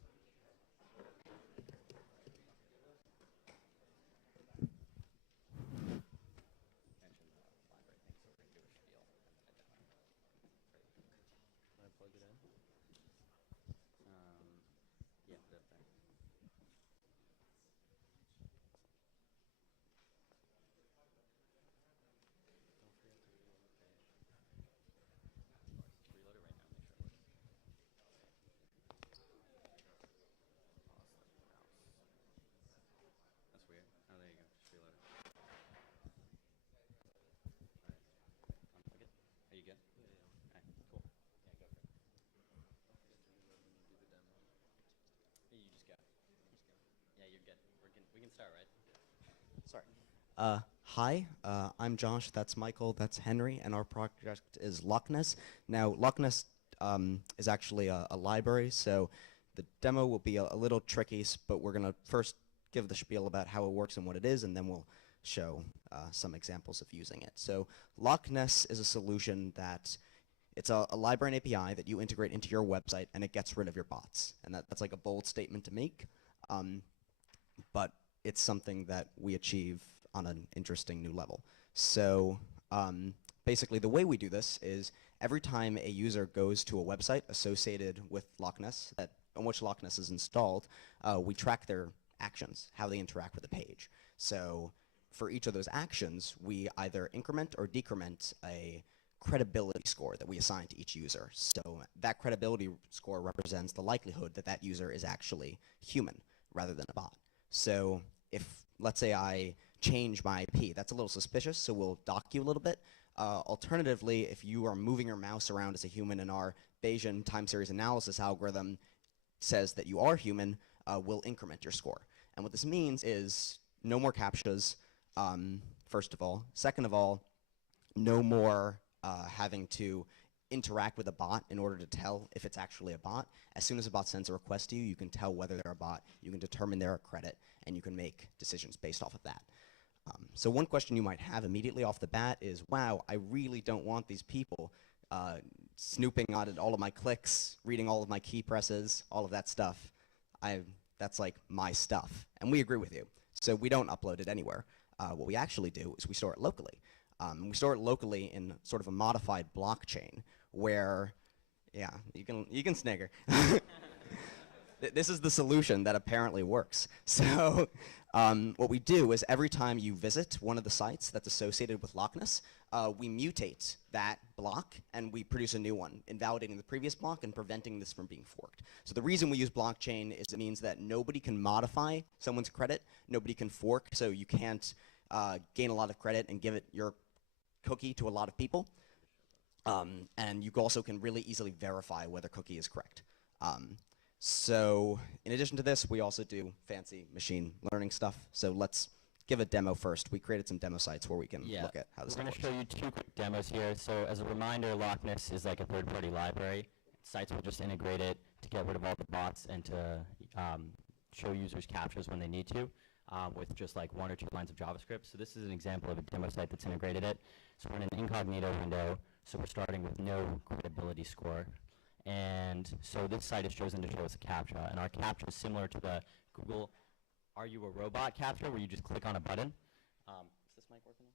Hi, I'm Josh, that's Michael, that's Henry, and our project is Lockness. Now, Lockness is actually a library, so the demo will be a little tricky, but we're going to first give the spiel about how it works and what it is, and then we'll show some examples of using it. So Lockness is a solution that it's a library and API that you integrate into your website, and it gets rid of your bots. And that's like a bold statement to make, but it's something that we achieve on an interesting new level. So basically the way we do this is every time a user goes to a website associated with Lockness, on which Lockness is installed, we track their actions, how they interact with the page. So for each of those actions, we either increment or decrement a credibility score that we assign to each user. So that credibility score represents the likelihood that that user is actually human rather than a bot. So if, let's say I change my IP, that's a little suspicious, so we'll dock you a little bit. Alternatively, if you are moving your mouse around as a human and our Bayesian time series analysis algorithm says that you are human, we'll increment your score. And what this means is no more CAPTCHAs, first of all. Second of all, no more having to interact with a bot in order to tell if it's actually a bot. As soon as a bot sends a request to you, you can tell whether they're a bot, you can determine their credit, and you can make decisions based off of that. So one question you might have immediately off the bat is, wow, I really don't want these people snooping on all of my clicks, reading all of my key presses, all of that stuff. That's like my stuff. And we agree with you. So we don't upload it anywhere. What we actually do is we store it locally. We store it locally in sort of a modified blockchain where, yeah, you can snigger. This is the solution that apparently works. So what we do is every time you visit one of the sites that's associated with Lockness, we mutate that block and we produce a new one, invalidating the previous block and preventing this from being forked. So the reason we use blockchain is it means that nobody can modify someone's credit, nobody can fork, so you can't gain a lot of credit and give it your cookie to a lot of people. And you also can really easily verify whether cookie is correct. So in addition to this, we also do fancy machine learning stuff. So let's give a demo first. We created some demo sites where we can look at how this We're works. going to show you 2 quick demos here. So as a reminder, Lockness is like a third-party library. Sites will just integrate it to get rid of all the bots and to show users CAPTCHAs when they need to with just like 1 or 2 lines of JavaScript. So this is an example of a demo site that's integrated it. So we're in an incognito window. So we're starting with no credibility score. And so this site is chosen to show us a CAPTCHA. And our CAPTCHA is similar to the Google "Are you a robot" CAPTCHA, where you just click on a button. Is this mic working?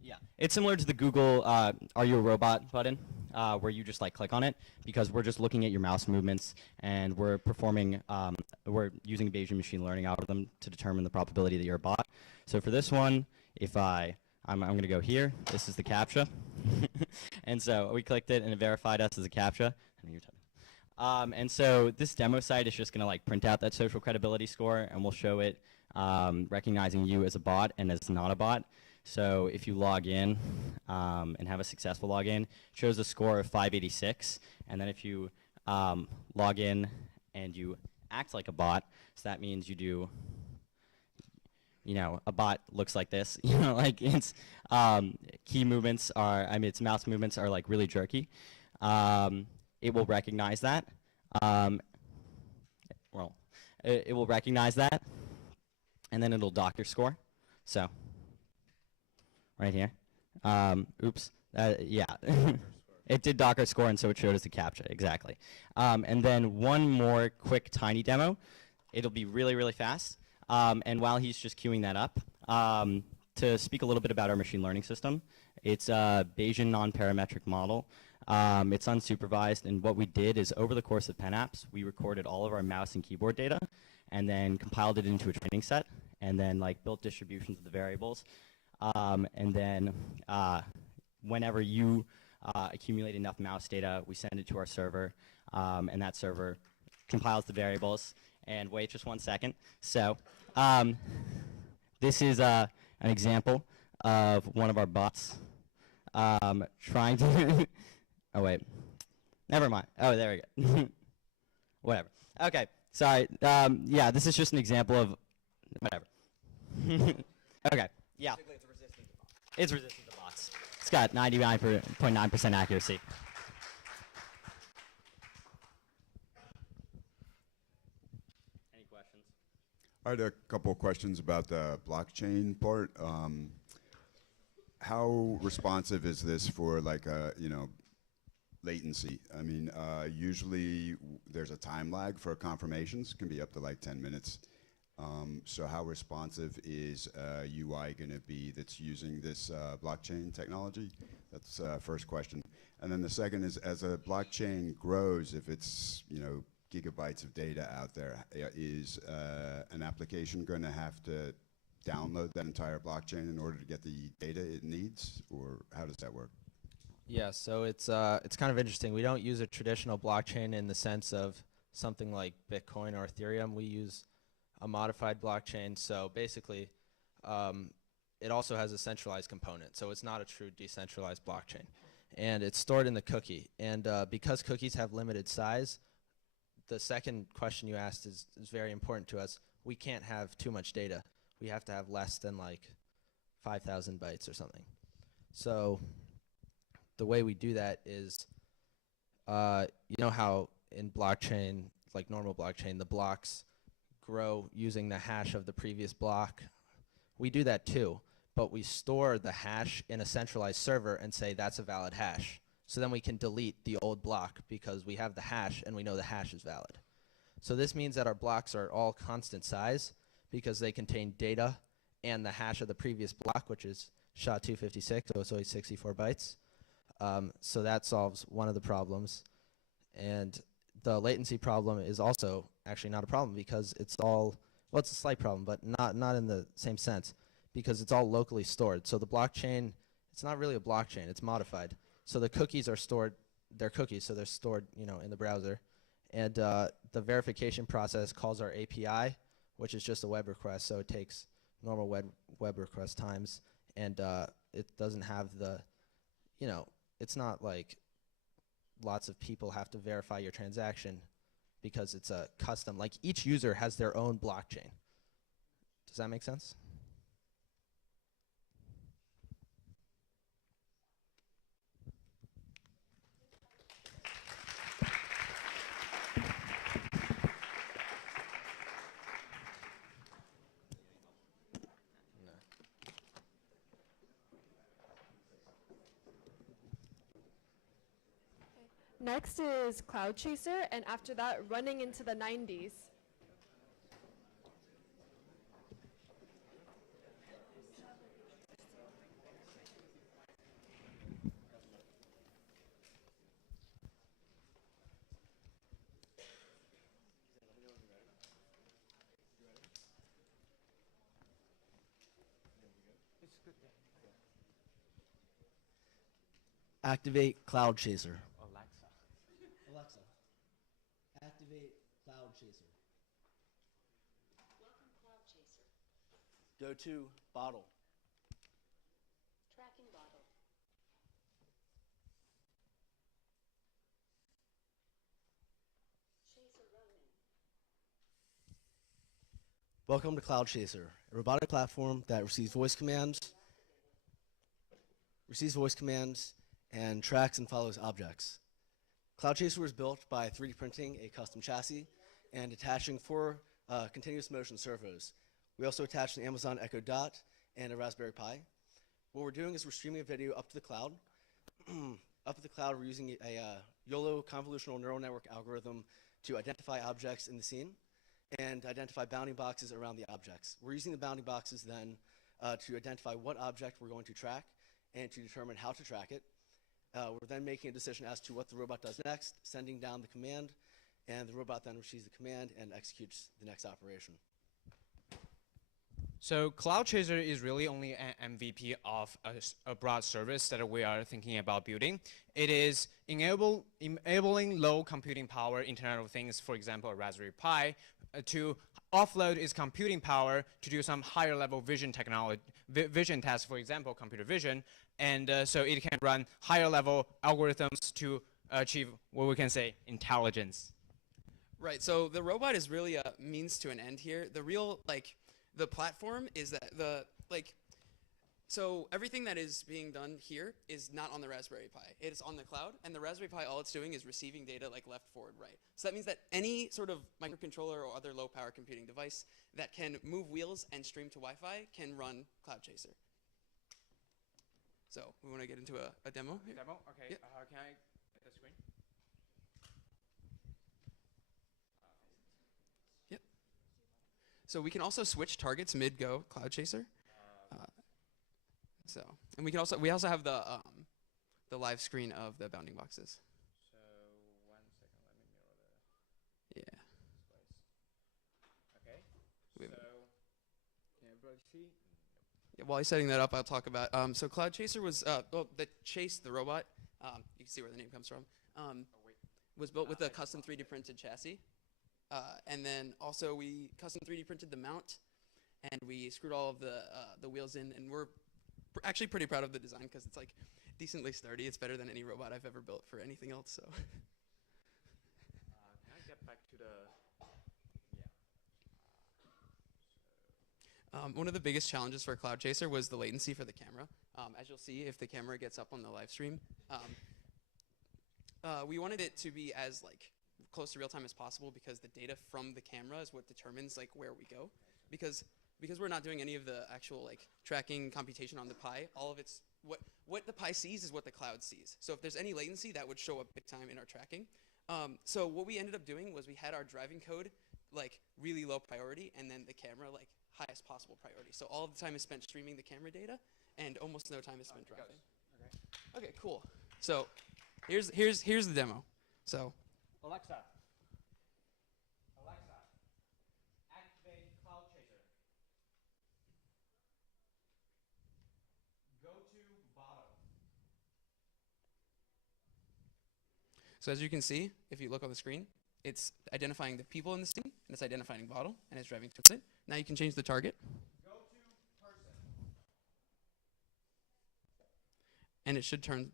Yeah. It's similar to the Google "Are you a robot" button. where you just like click on it, because we're just looking at your mouse movements and we're performing, we're using a Bayesian machine learning algorithm to determine the probability that you're a bot. So for this one, if I'm going to go here, this is the CAPTCHA. And so we clicked it and it verified us as a CAPTCHA. And so this demo site is just going to like print out that social credibility score, and we'll show it recognizing you as a bot and as not a bot. So if you log in and have a successful login, it shows a score of 586. And then if you log in and you act like a bot, so that means you do, you know, a bot looks like this. You know, like its key movements are, I mean, its mouse movements are like really jerky. It will recognize that. It will recognize that, and then it'll dock your score. So, right here. Oops. Yeah. It did dock our score, and so it showed us the CAPTCHA, exactly. And then one more quick tiny demo. It'll be really, really fast. And while he's just queuing that up, to speak a little bit about our machine learning system, it's a Bayesian non-parametric model. It's unsupervised, and what we did is over the course of PennApps, we recorded all of our mouse and keyboard data and then compiled it into a training set and then like built distributions of the variables. And then whenever you accumulate enough mouse data, we send it to our server, and that server compiles the variables. And wait just 1 second. So this is an example of one of our bots trying to oh wait, never mind. Oh, there we go. Whatever. Okay, sorry. Yeah, this is just an example of whatever. Okay, yeah. It's resistant to bots. It's got 99.9% accuracy. Any questions? I had a couple of questions about the blockchain part. How responsive is this for like a, you know, latency? I mean, usually there's a time lag for confirmations, can be up to like 10 minutes. So how responsive is UI going to be that's using this blockchain technology? That's first question. And then the second is, as a blockchain grows, if it's, you know, gigabytes of data out there, is an application going to have to download that entire blockchain in order to get the data it needs, or how does that work? Yeah, so it's kind of interesting. We don't use a traditional blockchain in the sense of something like Bitcoin or Ethereum. We use a modified blockchain. So basically, it also has a centralized component. So it's not a true decentralized blockchain. And it's stored in the cookie. And because cookies have limited size, the second question you asked is very important to us. We can't have too much data. We have to have less than like 5,000 bytes or something. So the way we do that is, you know how in blockchain, like normal blockchain, the blocks grow using the hash of the previous block? We do that too, but we store the hash in a centralized server and say that's a valid hash. So then we can delete the old block because we have the hash and we know the hash is valid. So this means that our blocks are all constant size because they contain data and the hash of the previous block, which is SHA-256, so it's always 64 bytes. So that solves one of the problems. And the latency problem is also actually not a problem because it's all, well, it's a slight problem, but not in the same sense because it's all locally stored. So the blockchain, it's not really a blockchain, it's modified. So the cookies are stored, they're cookies, so they're stored, you know, in the browser. And the verification process calls our API, which is just a web request, so it takes normal web request times, and it doesn't have the, you know, it's not like lots of people have to verify your transaction because it's a custom, like each user has their own blockchain. Does that make sense? Next is Cloud Chaser, and after that, Running into the 90s. Activate Cloud Chaser. Alexa, activate Cloud Chaser. Welcome Cloud Chaser. Go to Bottle. Tracking Bottle. Chaser running. Welcome to Cloud Chaser, a robotic platform that receives voice commands and tracks and follows objects. Cloud Chaser was built by 3D printing a custom chassis and attaching 4 continuous motion servos. We also attached an Amazon Echo Dot and a Raspberry Pi. What we're doing is we're streaming a video up to the cloud. Up at the cloud, we're using a YOLO convolutional neural network algorithm to identify objects in the scene and identify bounding boxes around the objects. We're using the bounding boxes then to identify what object we're going to track and to determine how to track it. We're then making a decision as to what the robot does next, sending down the command, and the robot then receives the command and executes the next operation. So Cloud Chaser is really only an MVP of a broad service that we are thinking about building. It is enabling low computing power Internet of Things, for example, a Raspberry Pi, to offload its computing power to do some higher level vision technology, vision tasks, for example, computer vision, and so it can run higher level algorithms to achieve what we can say intelligence. Right, so the robot is really a means to an end here. The real, the platform is that so everything that is being done here is not on the Raspberry Pi. It is on the cloud, and the Raspberry Pi, all it's doing is receiving data like left, forward, right. So that means that any sort of microcontroller or other low power computing device that can move wheels and stream to Wi-Fi can run Cloud Chaser. So we want to get into a demo here? Demo? Okay. Yeah. Can I get the screen? Yep. So we can also switch targets mid-go Cloud Chaser. And we also have the live screen of the bounding boxes. So 1 second, let me mirror the Yeah. Okay. We have So can everybody see? Yeah, while he's setting that up, I'll talk about. So Cloud Chaser was the Chase, the robot. You can see where the name comes from. Was built with a custom 3D printed chassis, and then also we custom 3D printed the mount, and we screwed all of the wheels in, and we're actually pretty proud of the design because it's decently sturdy. It's better than any robot I've ever built for anything else. So. Can I get back to the? One of the biggest challenges for Cloud Chaser was the latency for the camera. As you'll see, if the camera gets up on the live stream, we wanted it to be as close to real time as possible because the data from the camera is what determines where we go. Because we're not doing any of the actual tracking computation on the Pi, all of it's what the Pi sees is what the cloud sees. So if there's any latency, that would show up big time in our tracking. So what we ended up doing was we had our driving code really low priority, and then the camera highest possible priority. So all of the time is spent streaming the camera data, and almost no time is spent driving. Okay, cool. So here's the demo. So Alexa, activate Cloud Chaser. Go to bottom. So as you can see, if you look on the screen, it's identifying the people in the scene, and it's identifying bottle, and it's driving towards it. Now you can change the target. Go to person. And it should turn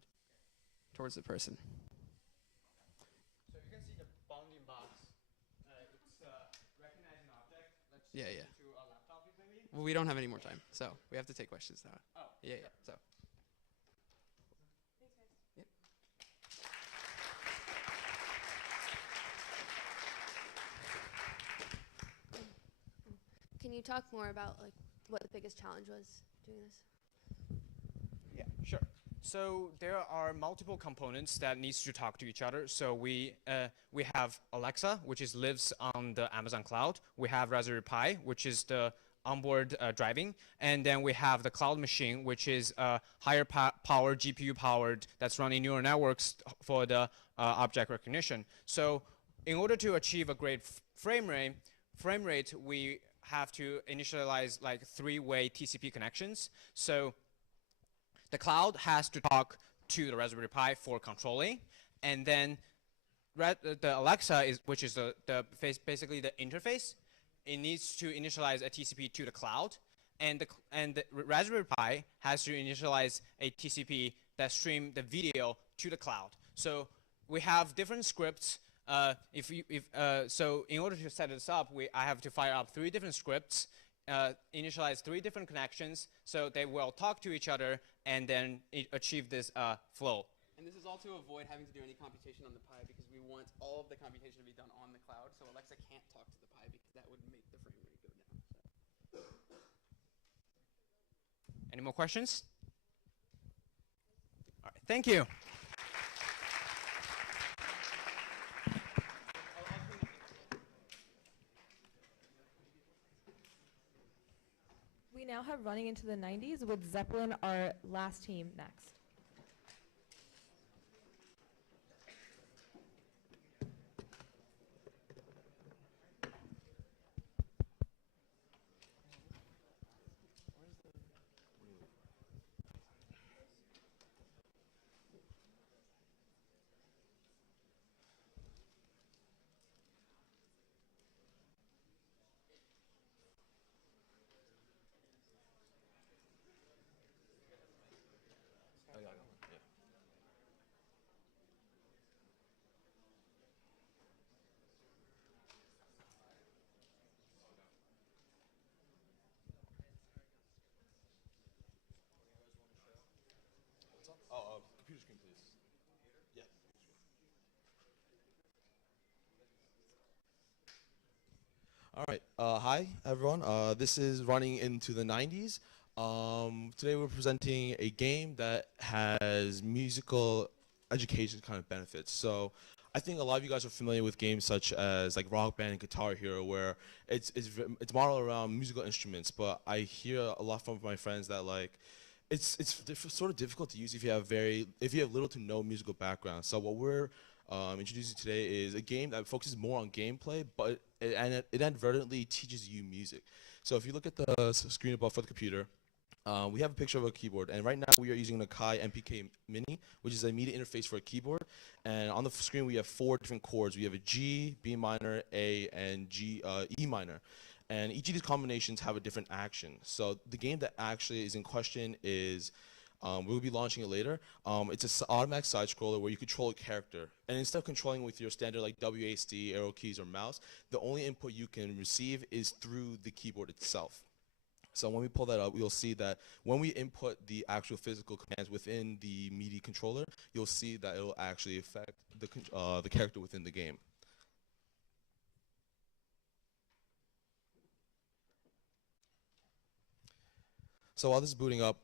towards the person. So you can see the bounding box. It's recognizing an object. Let's Yeah. switch to a laptop, maybe. Well, we don't have any more time, so we have to take questions now. Oh. Yeah. So. Yep. Can you talk more about what the biggest challenge was doing this? Yeah, sure. So there are multiple components that needs to talk to each other. So we have Alexa, which lives on the Amazon cloud. We have Raspberry Pi, which is the onboard driving, and then we have the cloud machine, which is higher power GPU powered that's running neural networks for the object recognition. So in order to achieve a great frame rate, we have to initialize 3-way TCP connections. So the cloud has to talk to the Raspberry Pi for controlling, and then the Alexa which is basically the interface. It needs to initialize a TCP to the cloud, and the Raspberry Pi has to initialize a TCP that stream the video to the cloud. So we have different scripts. So in order to set this up, I have to fire up 3 different scripts, initialize 3 different connections, so they will talk to each other and then achieve this flow. And this is all to avoid having to do any computation on the Pi, because we want all of the computation to be done on the cloud, so Alexa can't talk to the Pi because that would make the frame rate go down. Any more questions? All right, thank you. We now have Running into the 90s with Zeppelin, our last team, next. Computer screen, please. Yeah. All right. Hi, everyone. This is Running into the 90s. Today we're presenting a game that has musical education kind of benefits. So I think a lot of you guys are familiar with games such as like Rock Band and Guitar Hero, where it's modeled around musical instruments. But I hear a lot from my friends that like it's sort of difficult to use if you have little to no musical background. So what we're introducing today is a game that focuses more on gameplay, but it inadvertently teaches you music. So if you look at the screen above for the computer, we have a picture of a keyboard, and right now we are using an Akai MPK Mini, which is a media interface for a keyboard. And on the screen we have 4 different chords. We have a G, B minor, A, and E minor. And each of these combinations have a different action. So the game that actually is in question is, we'll be launching it later. It's an automatic side scroller where you control a character. And instead of controlling with your standard like WASD, arrow keys, or mouse, the only input you can receive is through the keyboard itself. So when we pull that up, you'll see that when we input the actual physical commands within the MIDI controller, you'll see that it'll actually affect the character within the game. So while this is booting up,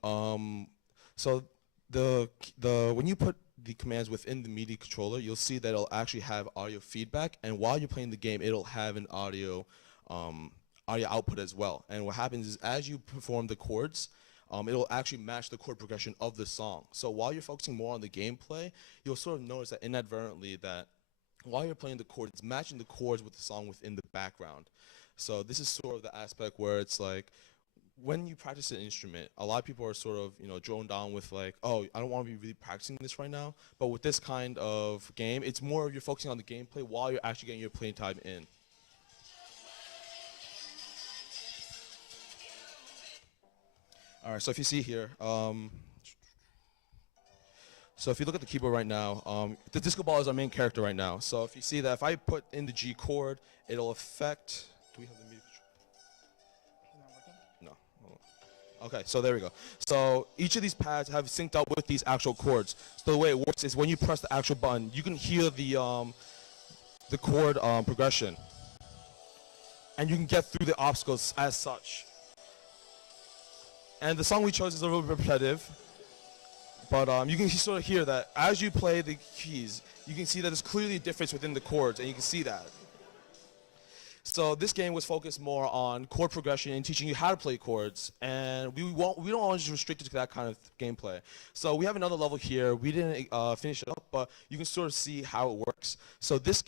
so when you put the commands within the MIDI controller, you'll see that it'll actually have audio feedback, and while you're playing the game, it'll have an audio output as well. And what happens is as you perform the chords, it'll actually match the chord progression of the song. So while you're focusing more on the gameplay, you'll sort of notice that inadvertently that while you're playing the chords, it's matching the chords with the song within the background. So this is sort of the aspect where it's like, when you practice an instrument, a lot of people are sort of, drawn down with like, oh, I don't want to be really practicing this right now. But with this kind of game, it's more of you're focusing on the gameplay while you're actually getting your playing time in. All right, so if you see here, so if you look at the keyboard right now, the disco ball is our main character right now. So if you see that if I put in the G chord, it'll affect, do we have the MIDI control? No. Okay, so there we go. So each of these pads have synced up with these actual chords. So the way it works is when you press the actual button, you can hear the chord progression, and you can get through the obstacles as such. And the song we chose is a little bit repetitive, but you can sort of hear that as you play the keys, you can see that there's clearly a difference within the chords, and you can see that. So this game was focused more on chord progression and teaching you how to play chords, and we don't want to just restrict it to that kind of gameplay. So we have another level here. We didn't finish it up, but you can sort of see how it works. So this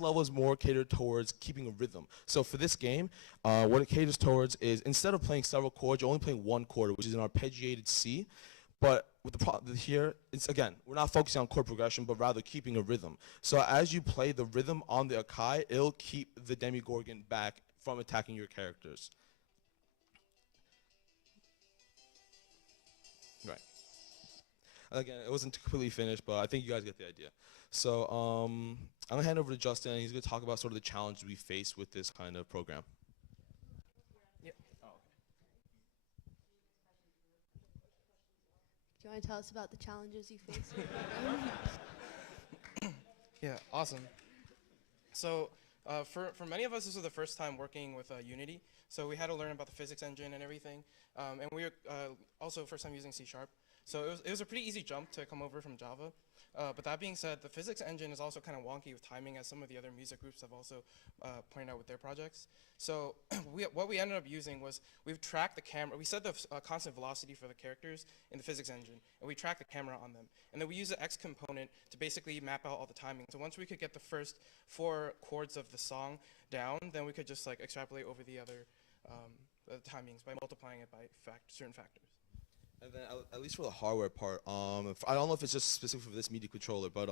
level is more catered towards keeping a rhythm. So for this game, what it caters towards is instead of playing several chords, you're only playing one chord, which is an arpeggiated C. But with the problem here, it's again, we're not focusing on chord progression, but rather keeping a rhythm. So as you play the rhythm on the Akai, it'll keep the Demigorgon back from attacking your characters. Right. Again, it wasn't completely finished, but I think you guys get the idea. So I'm gonna hand over to Justin, and he's gonna talk about sort of the challenges we face with this kind of program. Do you want to tell us about the challenges you face? Yeah, awesome. So for many of us, this was the first time working with Unity. So we had to learn about the physics engine and everything. And we were also first time using C#. So it was a pretty easy jump to come over from Java. But that being said, the physics engine is also kind of wonky with timing, as some of the other music groups have also pointed out with their projects. So what we ended up using was we've tracked the camera. We set the constant velocity for the characters in the physics engine, and we track the camera on them. And then we use the X component to basically map out all the timing. So once we could get the first 4 chords of the song down, then we could just like extrapolate over the other timings by multiplying it by certain factors. And then at least for the hardware part, I don't know if it's just specific for this MIDI controller, but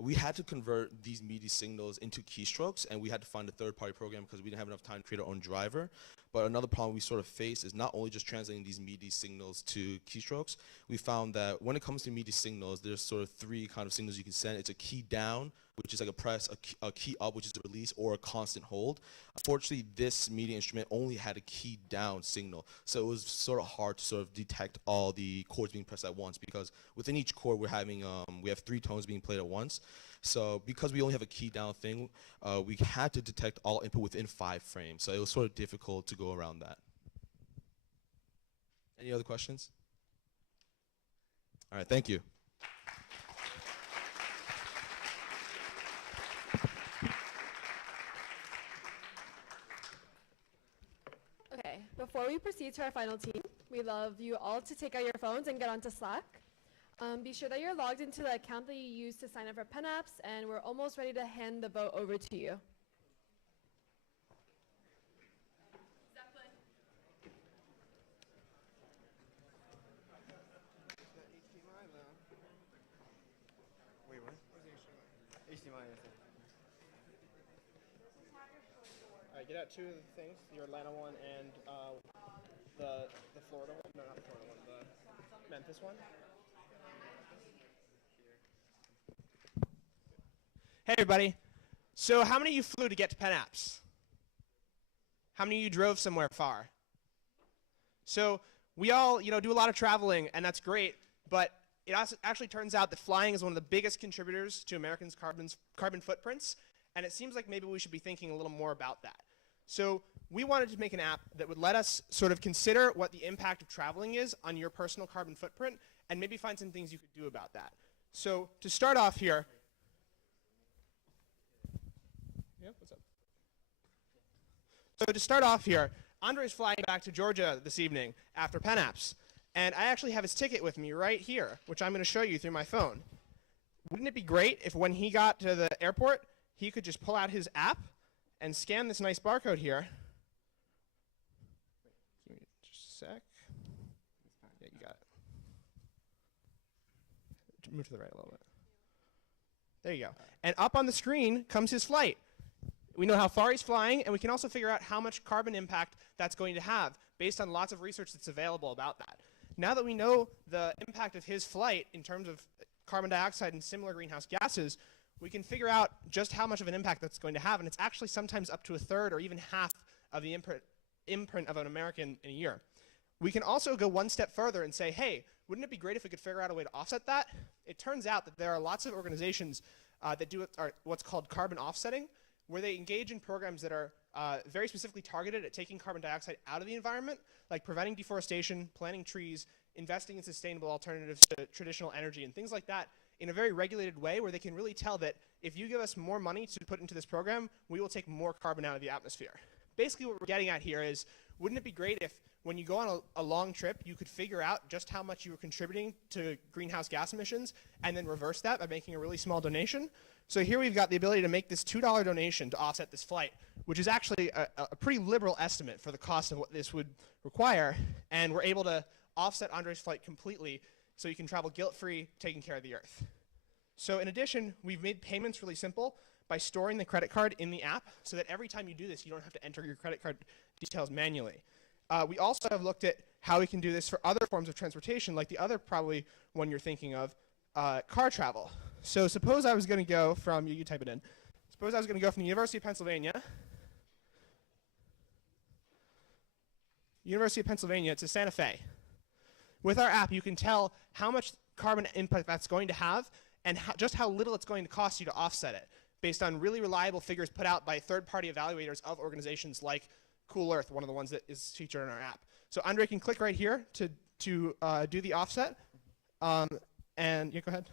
we had to convert these MIDI signals into keystrokes, and we had to find a third-party program because we didn't have enough time to create our own driver. But another problem we sort of face is not only just translating these MIDI signals to keystrokes. We found that when it comes to MIDI signals, there's sort of 3 kind of signals you can send. It's a key down, which is like a press, a key up, which is a release, or a constant hold. Unfortunately, this MIDI instrument only had a key down signal, so it was sort of hard to sort of detect all the chords being pressed at once, because within each chord we have 3 tones being played at once. So because we only have a key down thing, we had to detect all input within 5 frames. So it was sort of difficult to go around that. Any other questions? All right, thank you. Okay, before we proceed to our final team, we'd love you all to take out your phones and get onto Slack. Be sure that you're logged into the account that you used to sign up for PennApps, and we're almost ready to hand the vote over to you. Wait, what? HDMI. All right, get out 2 of the things, your Atlanta one and the Florida one. No, not the Florida one, the Memphis one. Hey everybody. So how many of you flew to get to PennApps? How many of you drove somewhere far? So we all, do a lot of traveling, and that's great, but it actually turns out that flying is one of the biggest contributors to Americans' carbon footprints, and it seems like maybe we should be thinking a little more about that. So we wanted to make an app that would let us sort of consider what the impact of traveling is on your personal carbon footprint, and maybe find some things you could do about that. So to start off here, what's up? So to start off here, Andre's flying back to Georgia this evening after PennApps, and I actually have his ticket with me right here, which I'm going to show you through my phone. Wouldn't it be great if when he got to the airport, he could just pull out his app and scan this nice barcode here? Give me just a sec. Yeah, you got it. Move to the right a little bit. There you go. And up on the screen comes his flight. We know how far he's flying, and we can also figure out how much carbon impact that's going to have based on lots of research that's available about that. Now that we know the impact of his flight in terms of carbon dioxide and similar greenhouse gases, we can figure out just how much of an impact that's going to have, and it's actually sometimes up to 1/3 or even half of the imprint of an American in a year. We can also go one step further and say, hey, wouldn't it be great if we could figure out a way to offset that? It turns out that there are lots of organizations that do what's called carbon offsetting, where they engage in programs that are very specifically targeted at taking carbon dioxide out of the environment, like preventing deforestation, planting trees, investing in sustainable alternatives to traditional energy, and things like that in a very regulated way, where they can really tell that if you give us more money to put into this program, we will take more carbon out of the atmosphere. Basically what we're getting at here is, wouldn't it be great if when you go on a long trip, you could figure out just how much you were contributing to greenhouse gas emissions and then reverse that by making a really small donation? So here we've got the ability to make this $2 donation to offset this flight, which is actually a pretty liberal estimate for the cost of what this would require, and we're able to offset Andre's flight completely so you can travel guilt-free, taking care of the Earth. So in addition, we've made payments really simple by storing the credit card in the app so that every time you do this, you don't have to enter your credit card details manually. We also have looked at how we can do this for other forms of transportation, like the other probably one you're thinking of, car travel. So suppose I was going to go from, you type it in, suppose I was going to go from the University of Pennsylvania to Santa Fe. With our app, you can tell how much carbon impact that's going to have and just how little it's going to cost you to offset it, based on really reliable figures put out by third-party evaluators of organizations like Cool Earth, one of the ones that is featured in our app. So Andre can click right here to do the offset. And yeah, go ahead.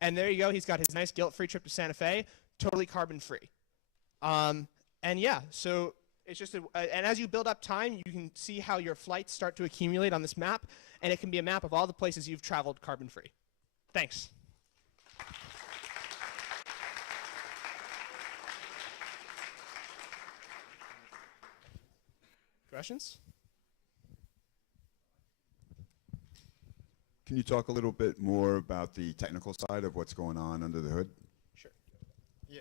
And there you go. He's got his nice guilt-free trip to Santa Fe, totally carbon-free. And yeah, so it's just, and as you build up time, you can see how your flights start to accumulate on this map, and it can be a map of all the places you've traveled carbon-free. Thanks. Questions? Can you talk a little bit more about the technical side of what's going on under the hood? Sure. Yeah.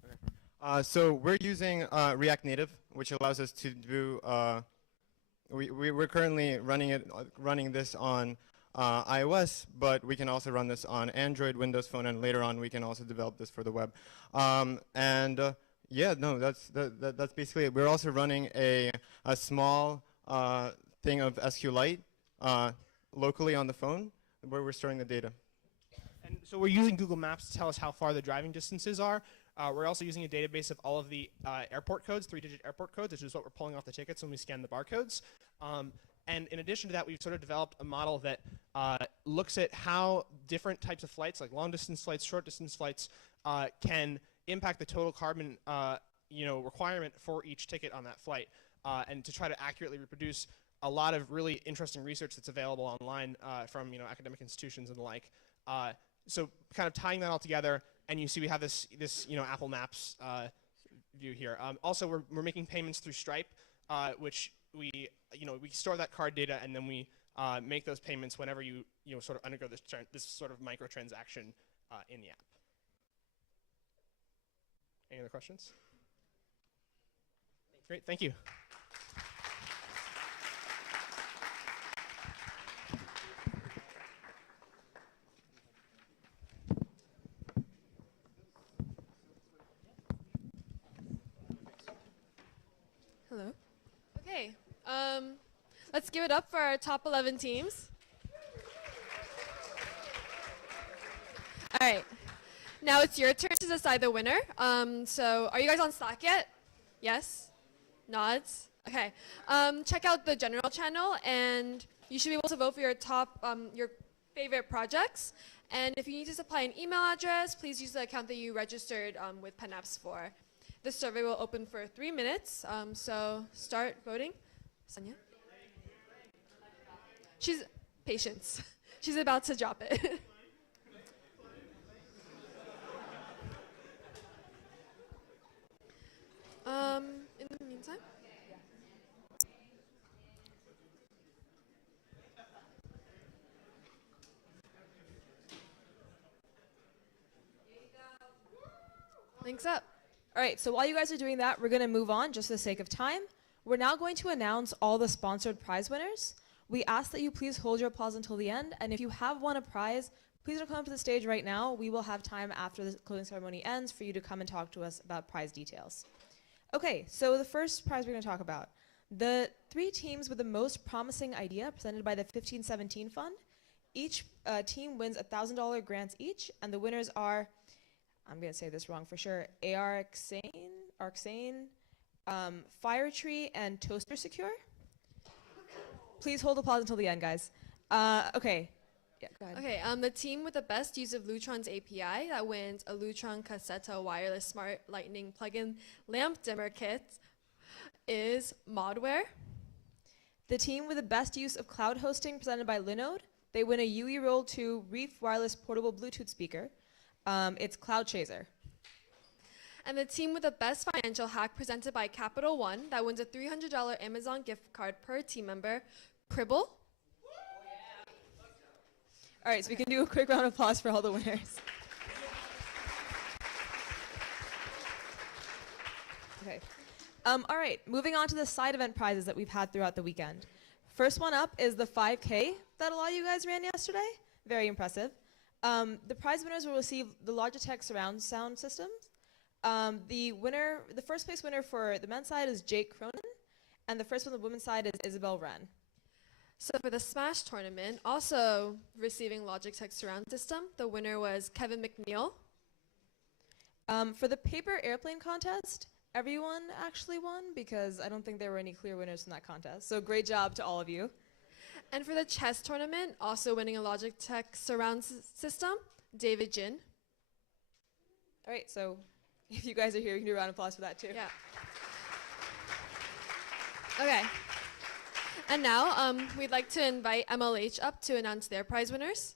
Sure. Okay. So we're using React Native, which allows us to do. We're currently running this on iOS, but we can also run this on Android, Windows Phone, and later on we can also develop this for the web. Yeah, no, that's basically it. We're also running a small thing of SQLite locally on the phone where we're storing the data. And so we're using Google Maps to tell us how far the driving distances are. We're also using a database of all of the airport codes, 3-digit airport codes, which is what we're pulling off the tickets when we scan the barcodes. And in addition to that, we've sort of developed a model that looks at how different types of flights, like long-distance flights, short-distance flights, can impact the total carbon requirement for each ticket on that flight, and to try to accurately reproduce a lot of really interesting research that's available online from academic institutions and the like. So kind of tying that all together, and you see we have this Apple Maps view here. Also, we're making payments through Stripe, which we store that card data, and then we make those payments whenever you sort of undergo this sort of microtransaction in the app. Any other questions? Great, thank you. Hello. Okay, let's give it up for our top 11 teams. All right, now it's your turn to decide the winner. So are you guys on Slack yet? Yes? Nods? Okay. Check out the general channel, and you should be able to vote for your top, your favorite projects. And if you need to supply an email address, please use the account that you registered with PennApps for. The survey will open for 3 minutes, so start voting. Sonia? She's, patience. She's about to drop it. In the meantime? Thanks up. All right, so while you guys are doing that, we're going to move on just for the sake of time. We're now going to announce all the sponsored prize winners. We ask that you please hold your applause until the end, and if you have won a prize, please don't come to the stage right now. We will have time after the closing ceremony ends for you to come and talk to us about prize details. Okay, so the first prize we're going to talk about. The 3 teams with the most promising idea presented by the 1517 Fund. Each team wins $1,000 grants each, and the winners are, I'm going to say this wrong for sure, Arxane, Firetree, and Toaster Secure. Please hold applause until the end, guys. Okay. Yeah, go ahead. Okay, the team with the best use of Lutron's API that wins a Lutron Cassetta wireless smart lightning plug-in lamp dimmer kit is ModWare. The team with the best use of cloud hosting presented by Linode. They win a UE Roll 2 Reef wireless portable Bluetooth speaker. It's Cloud Chaser. And the team with the best financial hack presented by Capital One that wins a $300 Amazon gift card per team member Cribble. All right, so we can do a quick round of applause for all the winners. Okay. All right, moving on to the side event prizes that we've had throughout the weekend. First one up is the 5K that a lot of you guys ran yesterday. Very impressive. The prize winners will receive the Logitech surround sound systems. The first place winner for the men's side is Jake Cronin, and the first one on the women's side is Isabel Wren. So for the Smash tournament, also receiving Logitech surround system, the winner was Kevin McNeil. For the paper airplane contest, everyone actually won because I don't think there were any clear winners from that contest. So great job to all of you. And for the chess tournament, also winning a Logitech surround system, David Jin. All right, so if you guys are here, you can do a round of applause for that too. Yeah. Okay. And now we'd like to invite MLH up to announce their prize winners.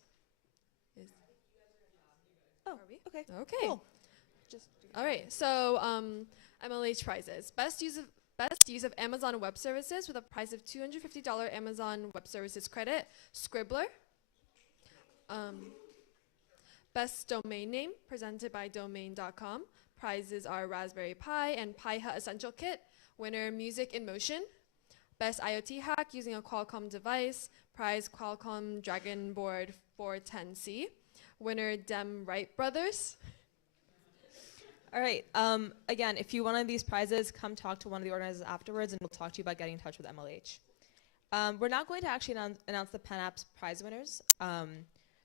Oh, okay. Okay. Cool. All right. So MLH prizes: best use of Amazon Web Services with a prize of $250 Amazon Web Services credit, Scribbler. Best domain name presented by domain.com. Prizes are Raspberry Pi and Pi Hut Essential Kit. Winner Music in Motion. Best IoT hack using a Qualcomm device. Prize Qualcomm Dragon Board 410C. Winner Dem Wright Brothers. All right. Again, if you want these prizes, come talk to one of the organizers afterwards, and we'll talk to you about getting in touch with MLH. We're now going to actually announce the PennApps prize winners.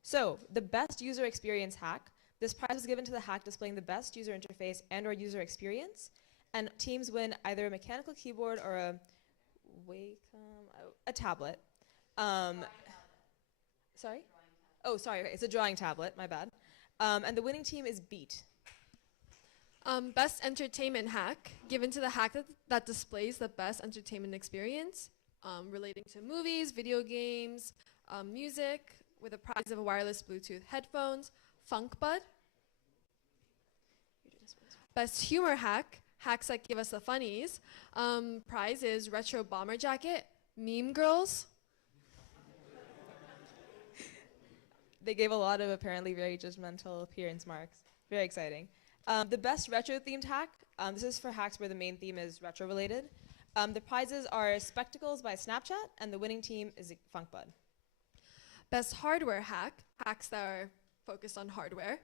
So the best user experience hack. This prize was given to the hack displaying the best user interface and/or user experience, and teams win either a mechanical keyboard or a tablet. Sorry? Oh, sorry. Okay, it's a drawing tablet. My bad. And the winning team is Beat. Best entertainment hack, given to the hack that displays the best entertainment experience relating to movies, video games, music, with a prize of wireless Bluetooth headphones, FunkBud. Best humor hack, hacks that give us the funnies. Prize is retro bomber jacket, meme girls. They gave a lot of apparently very judgmental appearance marks. Very exciting. The best retro-themed hack, this is for hacks where the main theme is retro-related. The prizes are Spectacles by Snapchat, and the winning team is FunkBud. Best hardware hack, hacks that are focused on hardware.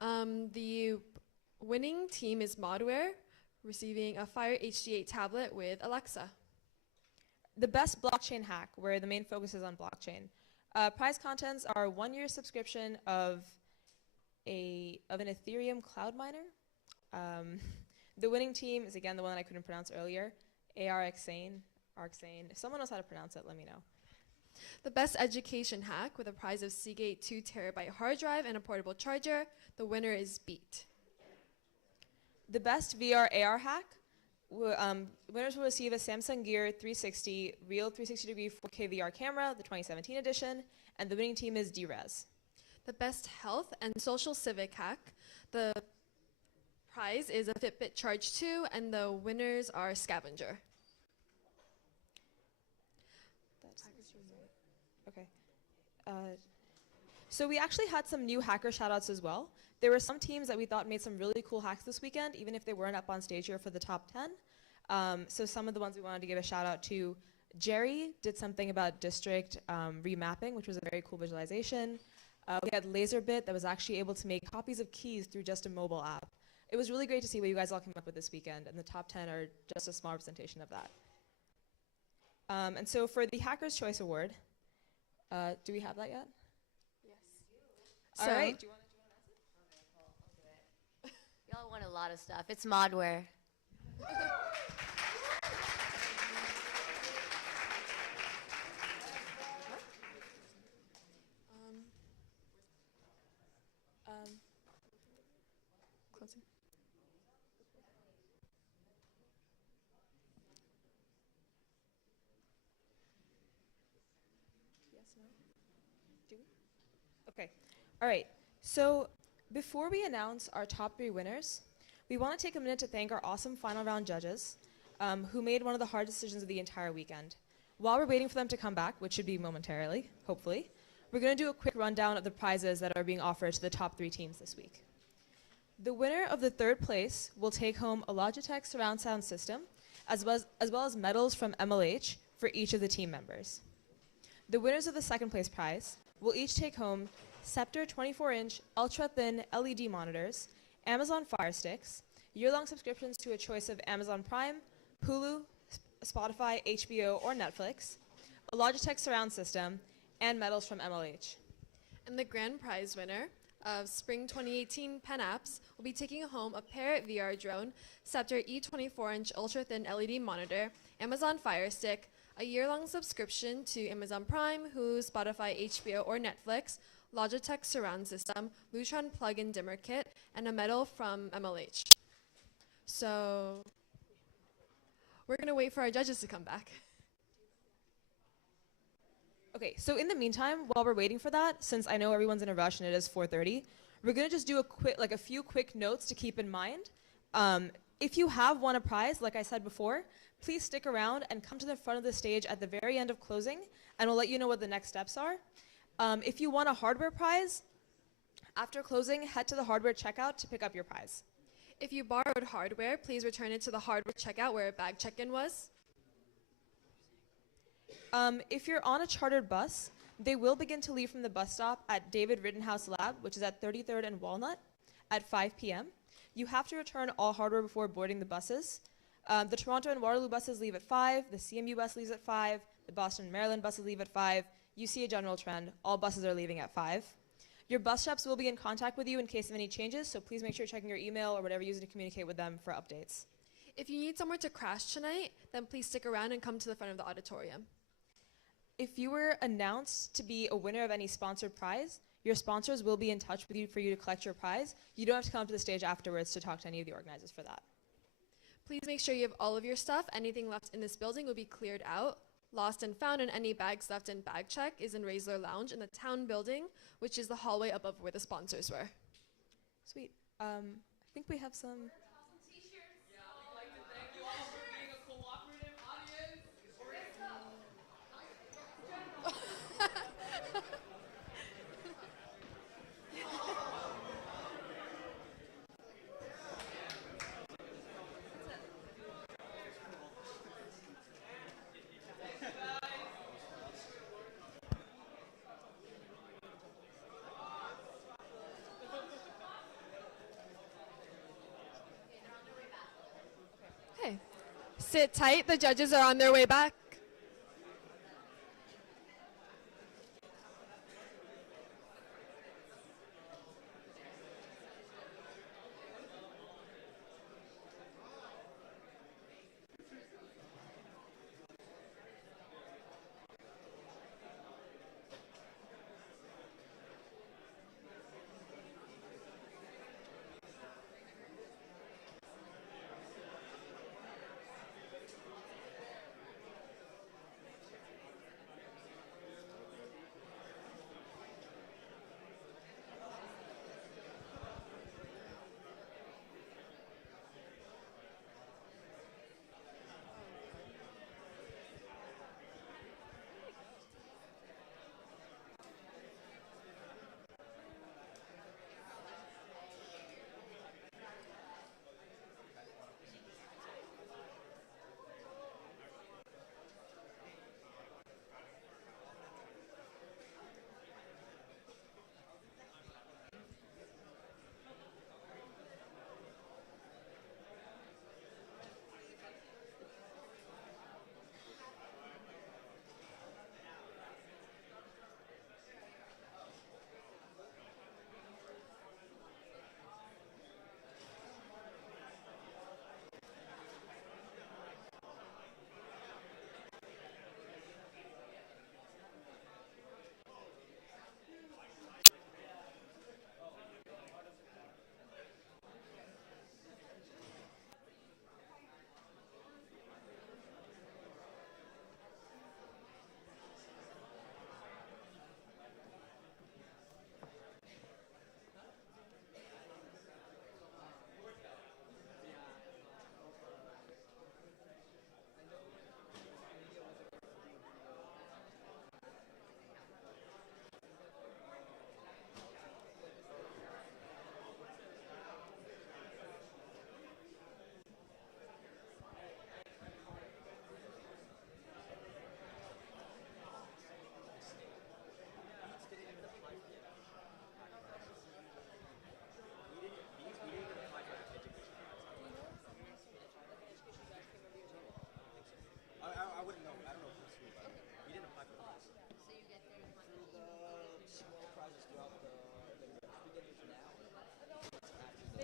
The winning team is ModWare, receiving a Fire HD8 tablet with Alexa. The best blockchain hack, where the main focus is on blockchain. Prize contents are 1-year subscription of an Ethereum cloud miner. The winning team is, again, the one that I couldn't pronounce earlier, XVII. If someone knows how to pronounce it, let me know. The best education hack, with a prize of Seagate 2 terabyte hard drive and a portable charger. The winner is Beat. The best VR AR hack, winners will receive a Samsung Gear 360 Real 360-degree 4K VR camera, the 2017 edition, and the winning team is Drez. The best health and social civic hack, the prize is a Fitbit Charge 2, and the winners are Scavenger. Okay. So we actually had some new hacker shoutouts as well. There were some teams that we thought made some really cool hacks this weekend, even if they weren't up on stage here for the top 10. So some of the ones we wanted to give a shout out to, Jerry did something about district remapping, which was a very cool visualization. We had Laserbit that was actually able to make copies of keys through just a mobile app. It was really great to see what you guys all came up with this weekend, and the top 10 are just a small representation of that. And so for the Hacker's Choice Award, do we have that yet? Yes. All right. Y'all won a lot of stuff. It's ModWare. Closing. Yes, no? Do we? Okay. All right. So before we announce our top 3 winners, we want to take a minute to thank our awesome final round judges who made one of the hard decisions of the entire weekend. While we're waiting for them to come back, which should be momentarily, hopefully, we're going to do a quick rundown of the prizes that are being offered to the top 3 teams this week. The winner of the 3rd place will take home a Logitech surround sound system, as well as medals from MLH for each of the team members. The winners of the 2nd place prize will each take home Scepter 24-inch ultra-thin LED monitors, Amazon Fire Sticks, year-long subscriptions to a choice of Amazon Prime, Hulu, Spotify, HBO, or Netflix, a Logitech surround system, and medals from MLH. And the grand prize winner of Spring 2018 PennApps will be taking home a Parrot VR drone, Scepter E24-inch ultra-thin LED monitor, Amazon Fire Stick, a year-long subscription to Amazon Prime, Hulu, Spotify, HBO, or Netflix, Logitech surround system, Lutron plug-in dimmer kit, and a medal from MLH. So we're going to wait for our judges to come back. Okay, so in the meantime, while we're waiting for that, since I know everyone's in a rush and it is 4:30, we're gonna just do a few quick notes to keep in mind. If you have won a prize, like I said before, please stick around and come to the front of the stage at the very end of closing, and we'll let you know what the next steps are. If you won a hardware prize, after closing, head to the hardware checkout to pick up your prize. If you borrowed hardware, please return it to the hardware checkout where a bag check-in was. If you're on a chartered bus, they will begin to leave from the bus stop at David Rittenhouse Lab, which is at 33rd and Walnut, at 5 p.m. You have to return all hardware before boarding the buses. The Toronto and Waterloo buses leave at 5, the CMU bus leaves at 5, the Boston and Maryland buses leave at 5. You see a general trend, all buses are leaving at 5. Your bus shops will be in contact with you in case of any changes, so please make sure you're checking your email or whatever you're using to communicate with them for updates. If you need somewhere to crash tonight, then please stick around and come to the front of the auditorium. If you were announced to be a winner of any sponsored prize, your sponsors will be in touch with you for you to collect your prize. You don't have to come to the stage afterwards to talk to any of the organizers for that. Please make sure you have all of your stuff. Anything left in this building will be cleared out. Lost and found, and any bags left in bag check is in Raisler Lounge in the town building, which is the hallway above where the sponsors were. Sweet. I think we have some. Okay. Sit tight. The judges are on their way back.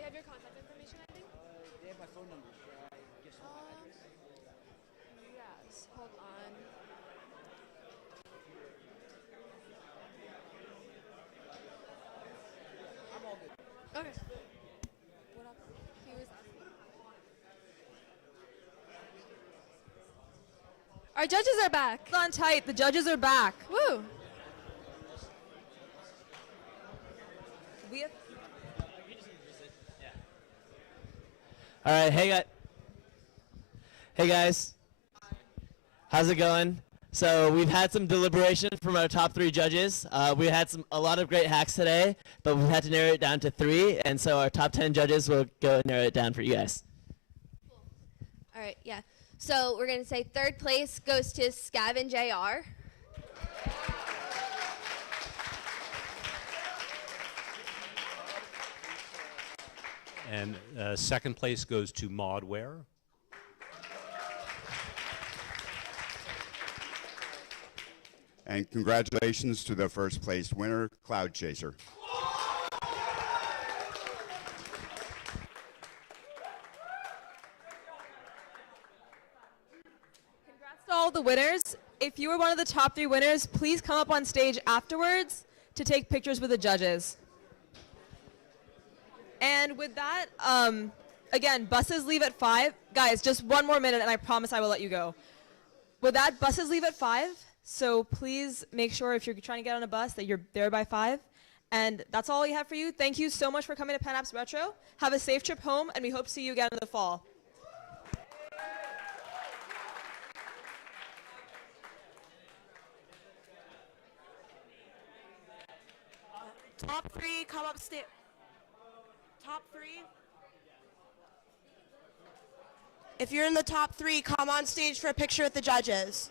have your contact information, I think? They have my phone number. Should I give some my address? Yes, hold on. I'm all good. Okay. What up? He was asking. Our judges are back. Hold on tight. The judges are back. Woo. We have All right, hey guys, how's it going? So we've had some deliberation from our top 3 judges. We had a lot of great hacks today, but we had to narrow it down to 3, and so our top 10 judges will go narrow it down for you guys. All right, yeah. So we're going to say third place goes to Scavenge AR. And second place goes to ModWare. And congratulations to the first place winner, Cloud Chaser. Congrats to all the winners. If you were one of the top 3 winners, please come up on stage afterwards to take pictures with the judges. And with that, again, buses leave at 5. Guys, just one more minute and I promise I will let you go. With that, buses leave at 5. So please make sure if you're trying to get on a bus that you're there by 5. And that's all we have for you. Thank you so much for coming to PennApps Retro. Have a safe trip home and we hope to see you again in the fall. Top 3, come up stage. Top 3. If you're in the top 3, come on stage for a picture with the judges.